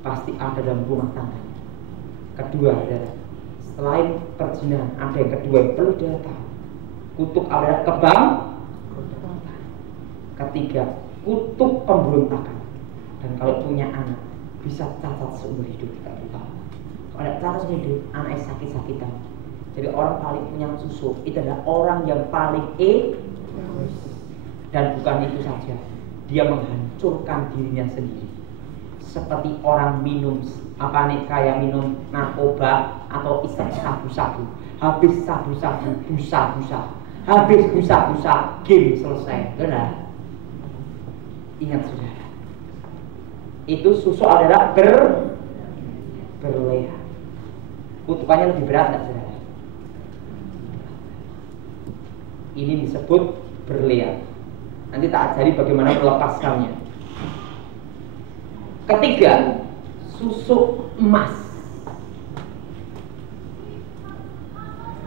pasti ada dalam rumah tangganya. Kedua adalah selain perzinahan, ada yang kedua yang perlu dia tahu. Kutuk adalah kebangkrutan. Ketiga, kutuk pemberontakan. Dan kalau punya anak bisa cacat seumur hidup, kita tahu. Kalau ada cacat seumur hidup, anaknya sakit-sakitan. Jadi orang paling punya susu itu adalah orang yang paling egois. Dan bukan itu saja, dia menghancurkan dirinya sendiri. Seperti orang minum apa nih, kayak minum narkoba atau isep sabu-sabu. Habis sabu-sabu busa-busa, habis busa-busa game selesai. Benar? Ingat saudara, itu susu adalah berleha. Kutukannya lebih berat nggak saudara? Ini disebut berleha. Nanti tak ajari bagaimana melepaskannya. Ketiga, susu emas.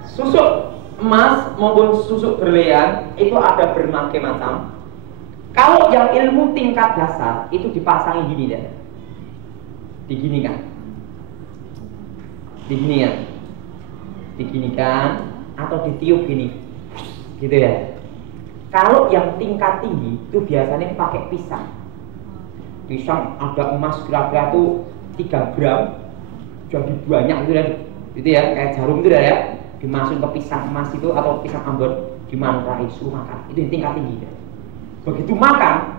Susu emas maupun susu berlian itu ada berbagai macam. Kalau yang ilmu tingkat dasar itu dipasangi gini ya, diginikan, diginikan atau ditiup gini, gitu ya. Kalau yang tingkat tinggi itu biasanya pakai pisang. Pisang ada emas kira-kira tuh 3 gram, jadi banyak gitu ya, kayak jarum itu ya, dimasukin ke pisang emas itu atau pisang Ambon, dimantrai suruh makan. Itu yang tingkat tinggi ya. Begitu makan,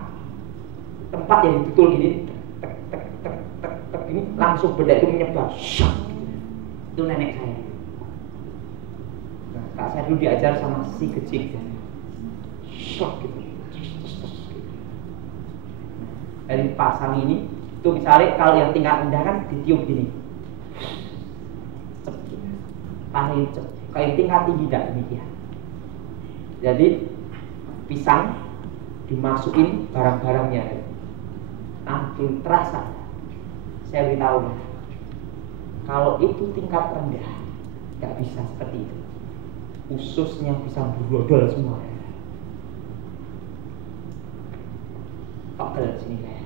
tempat yang betul gini, tek tek tek tek tek ini langsung benda itu menyebar. Syok, gitu. Itu nenek saya. Nah, kak saya dulu diajar sama si kecil. Shock gitu. Dari pasang ini tuh misalnya kalau yang tingkat rendah kan ditiup gini, cep gitu. Pasang cep. Kalau yang tingkat tinggi tidak demikian. Jadi pisang dimasukin barang-barangnya, langsung terasa. Saya beritahu, kalau itu tingkat rendah nggak bisa seperti itu. Ususnya bisa berodol semua. Pegel sini kayak.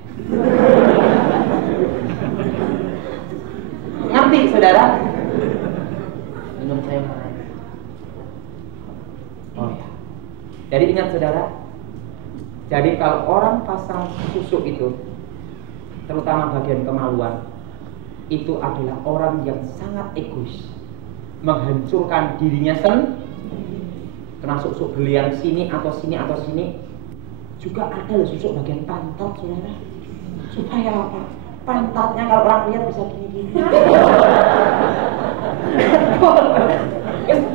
saudara? Minum saya mana? Oh ya. Jadi ingat saudara, jadi kalau orang pasang susuk itu, terutama bagian kemaluan, itu adalah orang yang sangat egois, menghancurkan dirinya sendiri. Kena susuk berlian sini atau sini atau sini. Juga ada loh susuk bagian pantat saudara. Supaya apa? Pantatnya kalau orang lihat bisa gini-gini.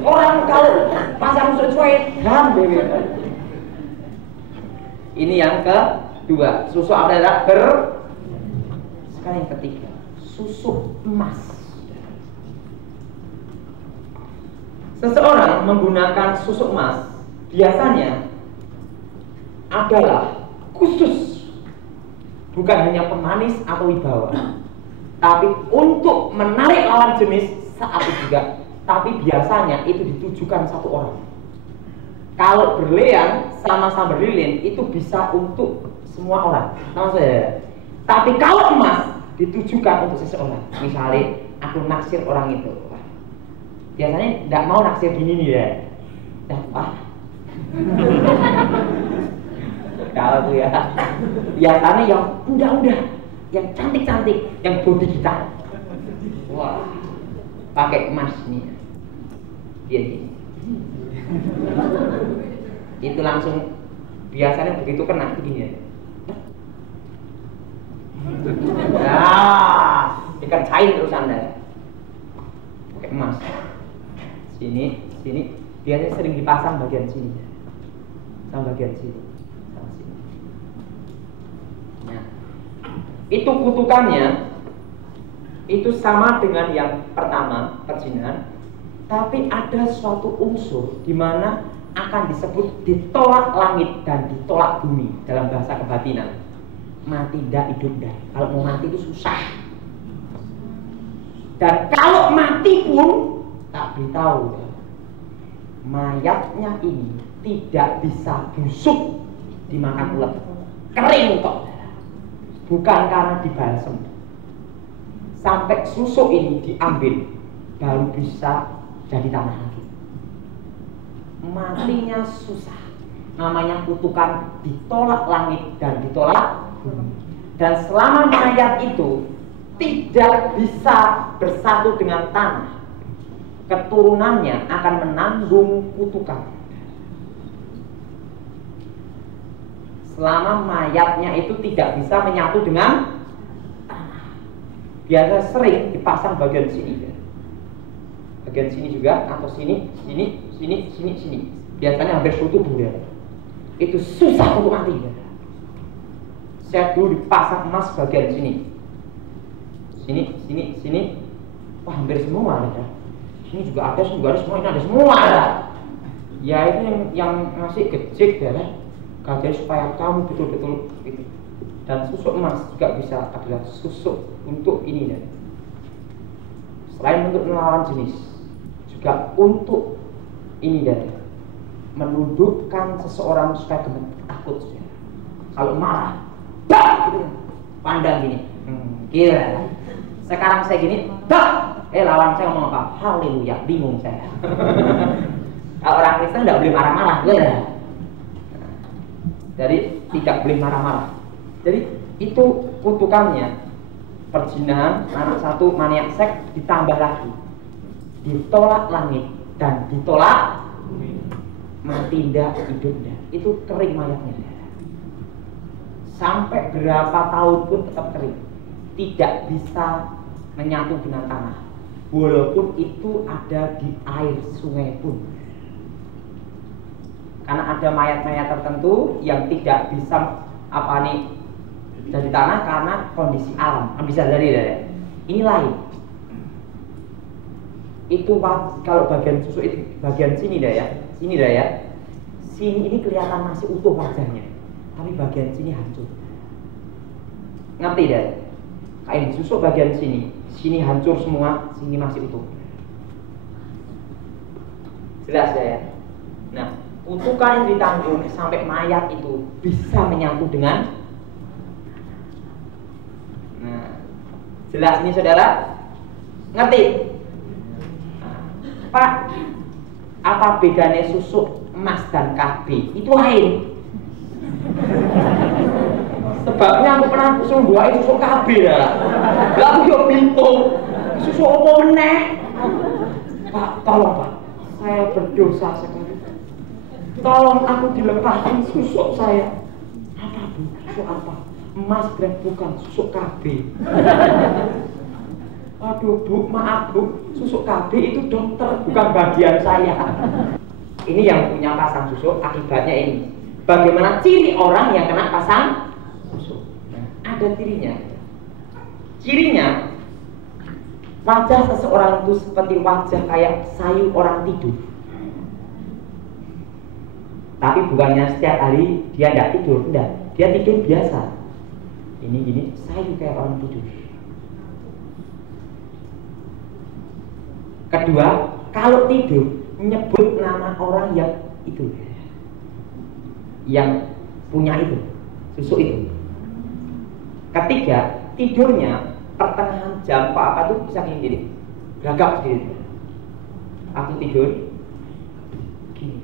Orang kalau pasang susuk cuek, ini yang kedua. Susuk adalah sekarang yang ketiga, susuk emas. Seseorang menggunakan susuk emas biasanya adalah khusus, bukan hanya pemanis atau wibawa, tapi untuk menarik lawan jenis saat itu juga. Tapi biasanya itu ditujukan satu orang. Kalau berlian sama-sama berlilin itu bisa untuk semua orang, sama saya. Tapi kalau emas ditujukan untuk seseorang. Misalnya aku naksir orang itu, biasanya tidak mau naksir gini nih ya. Dapat. Kalau tuh ya, biasanya yang udah, yang cantik-cantik, yang body kita. Wah, pakai emas nih. Dia gini. Itu langsung biasanya begitu kena begini ya. Ikan cair terus Anda. Pakai emas. Sini, biasanya sering dipasang bagian sini, sama bagian sini, sama sini. Nah, itu kutukannya, itu sama dengan yang pertama, perjinan, tapi ada suatu unsur di mana akan disebut ditolak langit dan ditolak bumi dalam bahasa kebatinan. Mati ndak, hidup ndak. Kalau mau mati itu susah. Dan kalau mati pun tak beritahu, mayatnya ini tidak bisa busuk dimakan ulat, kering kok. Bukan karena dibalsem. Sampai susuk ini diambil baru bisa jadi tanah lagi. Matinya susah. Namanya kutukan ditolak langit dan ditolak bumi. Dan selama mayat itu tidak bisa bersatu dengan tanah, keturunannya akan menanggung kutukan. Selama mayatnya itu tidak bisa menyatu dengan tanah, biasa sering dipasang bagian sini, bagian sini juga, atau sini. Biasanya hampir seluruh ya. Itu susah untuk mati. Saya dulu dipasang emas bagian sini, wah hampir semua ada. Ini juga ada semua, ini ada semua ada. Ya itu yang ngasih gejek ya, kajian supaya kamu betul-betul itu. Dan susuk emas juga bisa adalah susuk untuk ini ya. Selain untuk melawan jenis, juga untuk ini ya, menundukkan seseorang supaya takut. Kalau marah, bah, gitu, pandang gini, gila. Sekarang saya gini, bah. Lawan saya ngomong apa? Haleluya, bingung saya. Kalau orang Kristen tidak boleh marah-marah, ya. Jadi tidak boleh marah-marah. Jadi itu kutukannya. Perzinahan, anak satu, maniak seks, ditambah lagi. Ditolak langit dan ditolak mati ndak, hidup ndak. Itu kering mayatnya. Sampai berapa tahun pun tetap kering. Tidak bisa menyatu dengan tanah. Walaupun itu ada di air sungai pun. Karena ada mayat-mayat tertentu yang tidak bisa dari tanah karena kondisi alam. Bisa dari ini lain. Itu kalau bagian susu itu bagian sini ya. Sini ini kelihatan masih utuh wajahnya. Tapi bagian sini hancur. Ngerti deh? Kain susuk bagian sini hancur semua, sini masih utuh. Jelas ya? Nah, kutukan yang ditanggung sampai mayat itu bisa menyatu dengan. Nah, jelas ini saudara? Ngerti? Pak, apa bedanya susuk emas dan KB? Itu lain. Sebabnya aku pernah susuk susuk KB ya. Lah aku yo bingung. Susuk apa meneh? Pak, tolong Pak. Saya berdosa sekali. Tolong aku dilepasin susuk saya. Apa Bu? Susuk apa? Emas dan bukan susuk KB. Aduh Bu, maaf Bu, susuk KB itu dokter, bukan bagian saya. Ini yang punya pasang susuk, akibatnya ini. Bagaimana ciri orang yang kena pasang susuk? Nah, ada cirinya. Cirinya, wajah seseorang itu seperti wajah kayak sayu orang tidur. Tapi bukannya setiap hari dia tidak tidur, enggak. Dia tidur biasa. Ini gini, sayu kayak orang tidur. Kedua, kalau tidur menyebut nama orang yang itu, yang punya itu, susuk itu. Ketiga, tidurnya pertengahan jam apa tuh bisa gini, gagap sendiri. Aku tidur gini.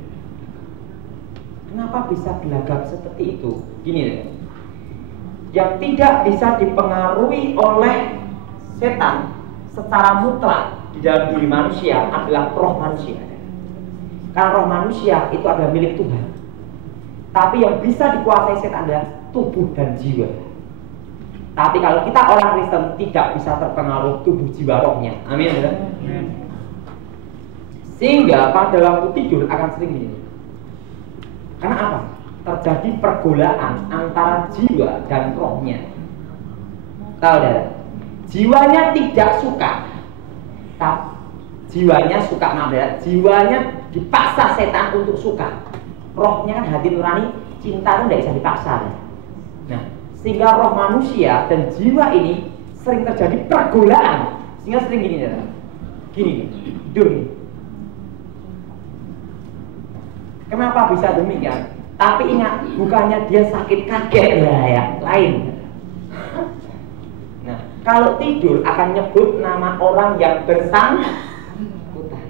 Kenapa bisa gelagap seperti itu? Gini deh. Yang tidak bisa dipengaruhi oleh setan secara mutlak di dalam diri manusia adalah roh manusia. Karena roh manusia itu adalah milik Tuhan. Tapi yang bisa dikuasai setan adalah tubuh dan jiwa. Tapi kalau kita orang Kristen tidak bisa terpengaruh tubuh jiwa rohnya. Amin. Sehingga pada waktu tidur akan sering gini. Karena apa? Terjadi pergolaan antara jiwa dan rohnya. Tahu dah? Jiwanya tidak suka. Tapi jiwanya suka, maaf ya, jiwanya dipaksa setan untuk suka. Rohnya kan hati nurani, cinta itu tidak bisa dipaksa. Nah, sehingga roh manusia dan jiwa ini sering terjadi pergolaan. Sehingga sering gini ya, gini, tidur gini. Kenapa bisa demikian? Tapi ingat, bukannya dia sakit kaget lah ya, lain. Nah, kalau tidur akan nyebut nama orang yang bersangkutan.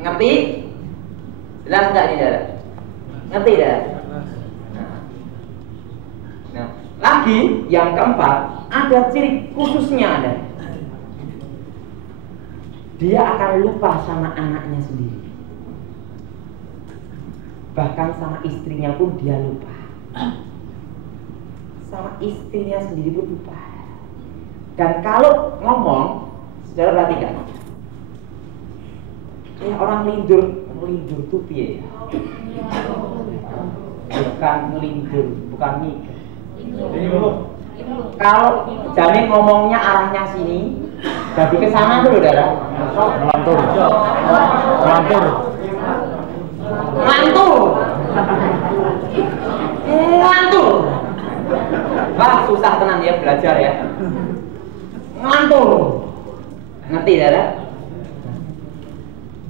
Ngerti? Jelas nggak nih, Dara? Ngerti dah? Nah, lagi yang keempat ada ciri khususnya ada. Dia akan lupa sama anaknya sendiri. Bahkan sama istrinya pun dia lupa. Sama istrinya sendiri pun lupa. Dan kalau ngomong, saudara perhatikan, kayak orang melindur tuh piye ya? Bukan melindur, bukan mikir. Kalau Jamin ngomongnya arahnya sini, jadi ke sana tuh, Saudara. Ngelantur. Wah, susah tenang ya belajar ya. Ngelantur. Ngerti, Saudara?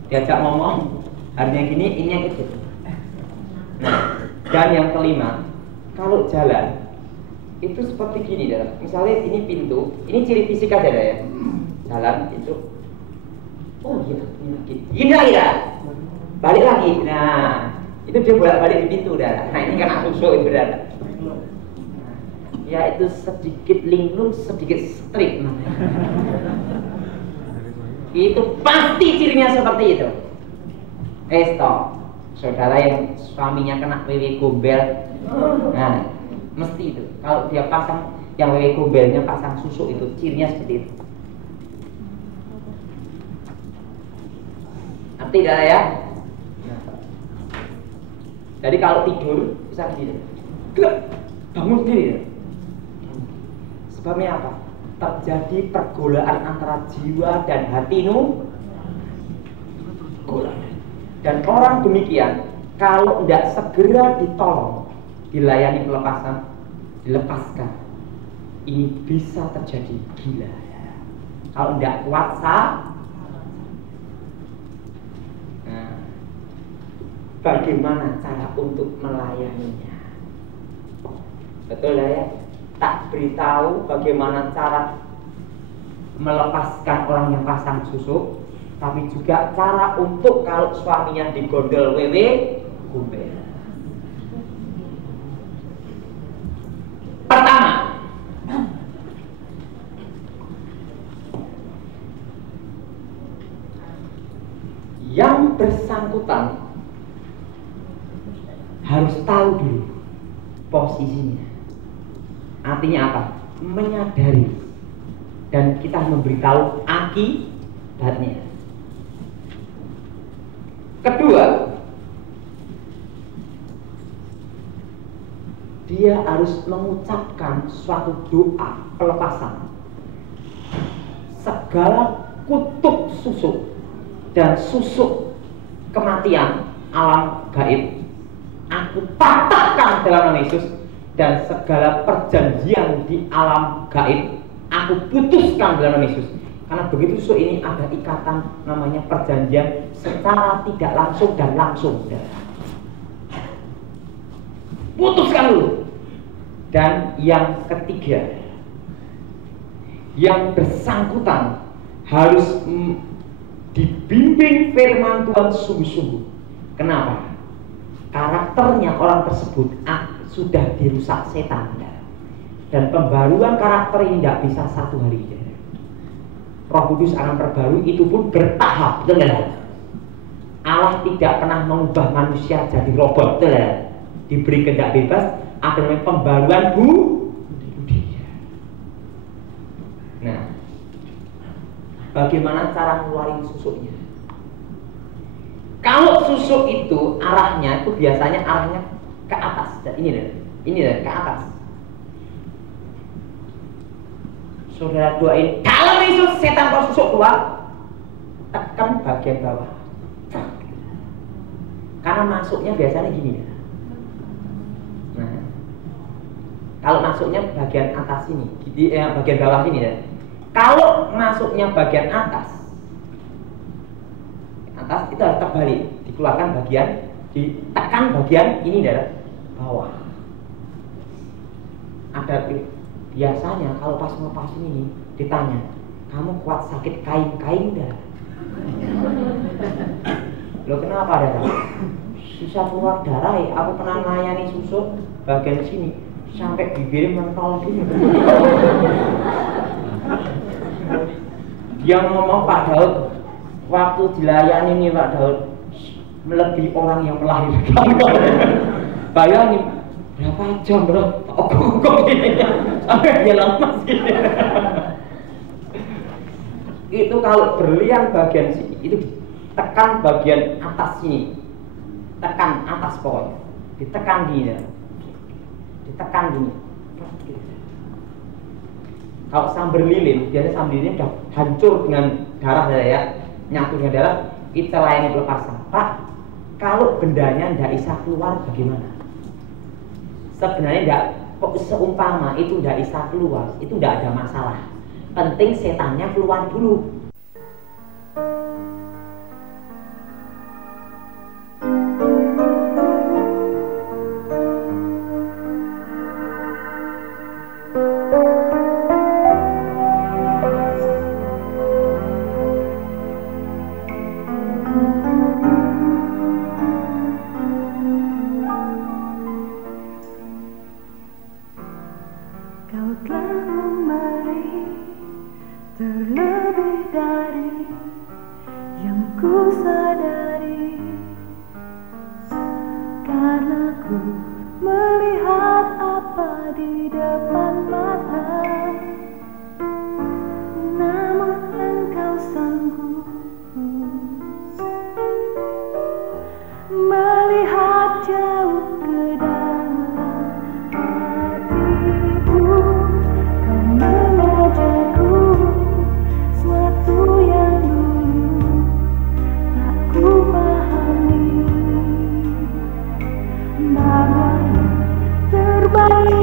Diajak ngomong, harinya gini, ini yang kecil. Nah, dan yang kelima, kalau jalan itu seperti gini, Saudara. Misalnya ini pintu, ini ciri fisik aja ya. Jalan itu, oh iya, ini lagi dah. Balik lagi, nah itu dia bolak-balik di pintu dah. Nah ini kan susuk itu dah. Ya itu sedikit linglung, sedikit strip. Itu pasti cirinya seperti itu. Stop. Saudara yang suaminya kena wewe gombel, nah mesti itu. Kalau dia pasang yang wewe gombelnya pasang susuk itu cirinya seperti itu. Ngerti dah ya? Jadi kalau tidur bisa begini, bangun sendiri. Sebabnya apa? Terjadi pergolaan antara jiwa dan hati dan orang demikian kalau tidak segera ditolong, dilayani pelepasan, dilepaskan, ini bisa terjadi gila. Kalau tidak kuat bagaimana cara untuk melayaninya? Betul lah ya? Tak beritahu bagaimana cara melepaskan orang yang pasang susuk, tapi juga cara untuk kalau suaminya digondol wewe gombel. Pertama, yang bersangkutan harus tahu dulu posisinya. Artinya apa? Menyadari, dan kita memberitahu akibatnya. Kedua, dia harus mengucapkan suatu doa pelepasan segala kutub susuk dan susuk kematian alam gaib. Aku patahkan dalam nama Yesus, dan segala perjanjian di alam gaib aku putuskan dalam nama Yesus. Karena begitu susuk ini ada ikatan namanya perjanjian secara tidak langsung dan langsung. Putuskan dulu. Dan yang ketiga, yang bersangkutan harus dibimbing firman Tuhan sungguh-sungguh. Kenapa? Karakternya orang tersebut sudah dirusak setan, dan pembaruan karakter ini tidak bisa satu hari. Roh Kudus akan perbarui, itu pun bertahap, betul ya? Allah tidak pernah mengubah manusia jadi robot, betul ya? Diberi kehendak bebas, ada pembaruan budi. Nah, bagaimana cara ngeluarin susuknya? Kalau susuk itu arahnya itu biasanya arahnya ke atas. Ini deh, ke atas. Saudara doain, kalau Yesus setan kau susuk keluar, tekan bagian bawah. Karena masuknya biasanya gini. Nah, kalau masuknya bagian atas ini, bagian bawah ini ya. Kalau masuknya bagian atas itu harus terbalik, dikeluarkan bagian, ditekan bagian ini dari bawah. Ada biasanya kalau pas ngelepasin ini ditanya, kamu kuat sakit kain dah? Loh kenapa darah? Susah keluar darah ya. Aku pernah melayani susuk bagian sini sampai bibirnya mentol gini. Dia ngomong, Pak Daud, waktu dilayani nih Pak Daud, melebihi orang yang melahirkan. Bayangin berapa jam bro? Kok gini sampai dia lemas gini. Itu kalau berlian bagian sini, itu tekan bagian atas sini, tekan atas pokoknya, ditekan gini, ditekan gini. Kalau sambar lilin, biasanya sambar lilin udah hancur dengan darah ya, nyatu dengan darah, kita layani pelepasan. Pak, kalau bendanya tidak bisa keluar bagaimana? Sebenarnya tidak, seumpama itu tidak bisa keluar, itu tidak ada masalah. Penting setannya keluar dulu. Kau telah memberi terlebih dari yang ku sadari, karena ku melihat apa di depan mata, namun engkau sanggup melihat jauh ke dalam hatiku. Kau mengajarku suatu yang dulu tak ku pahami, bahwa yang terbaik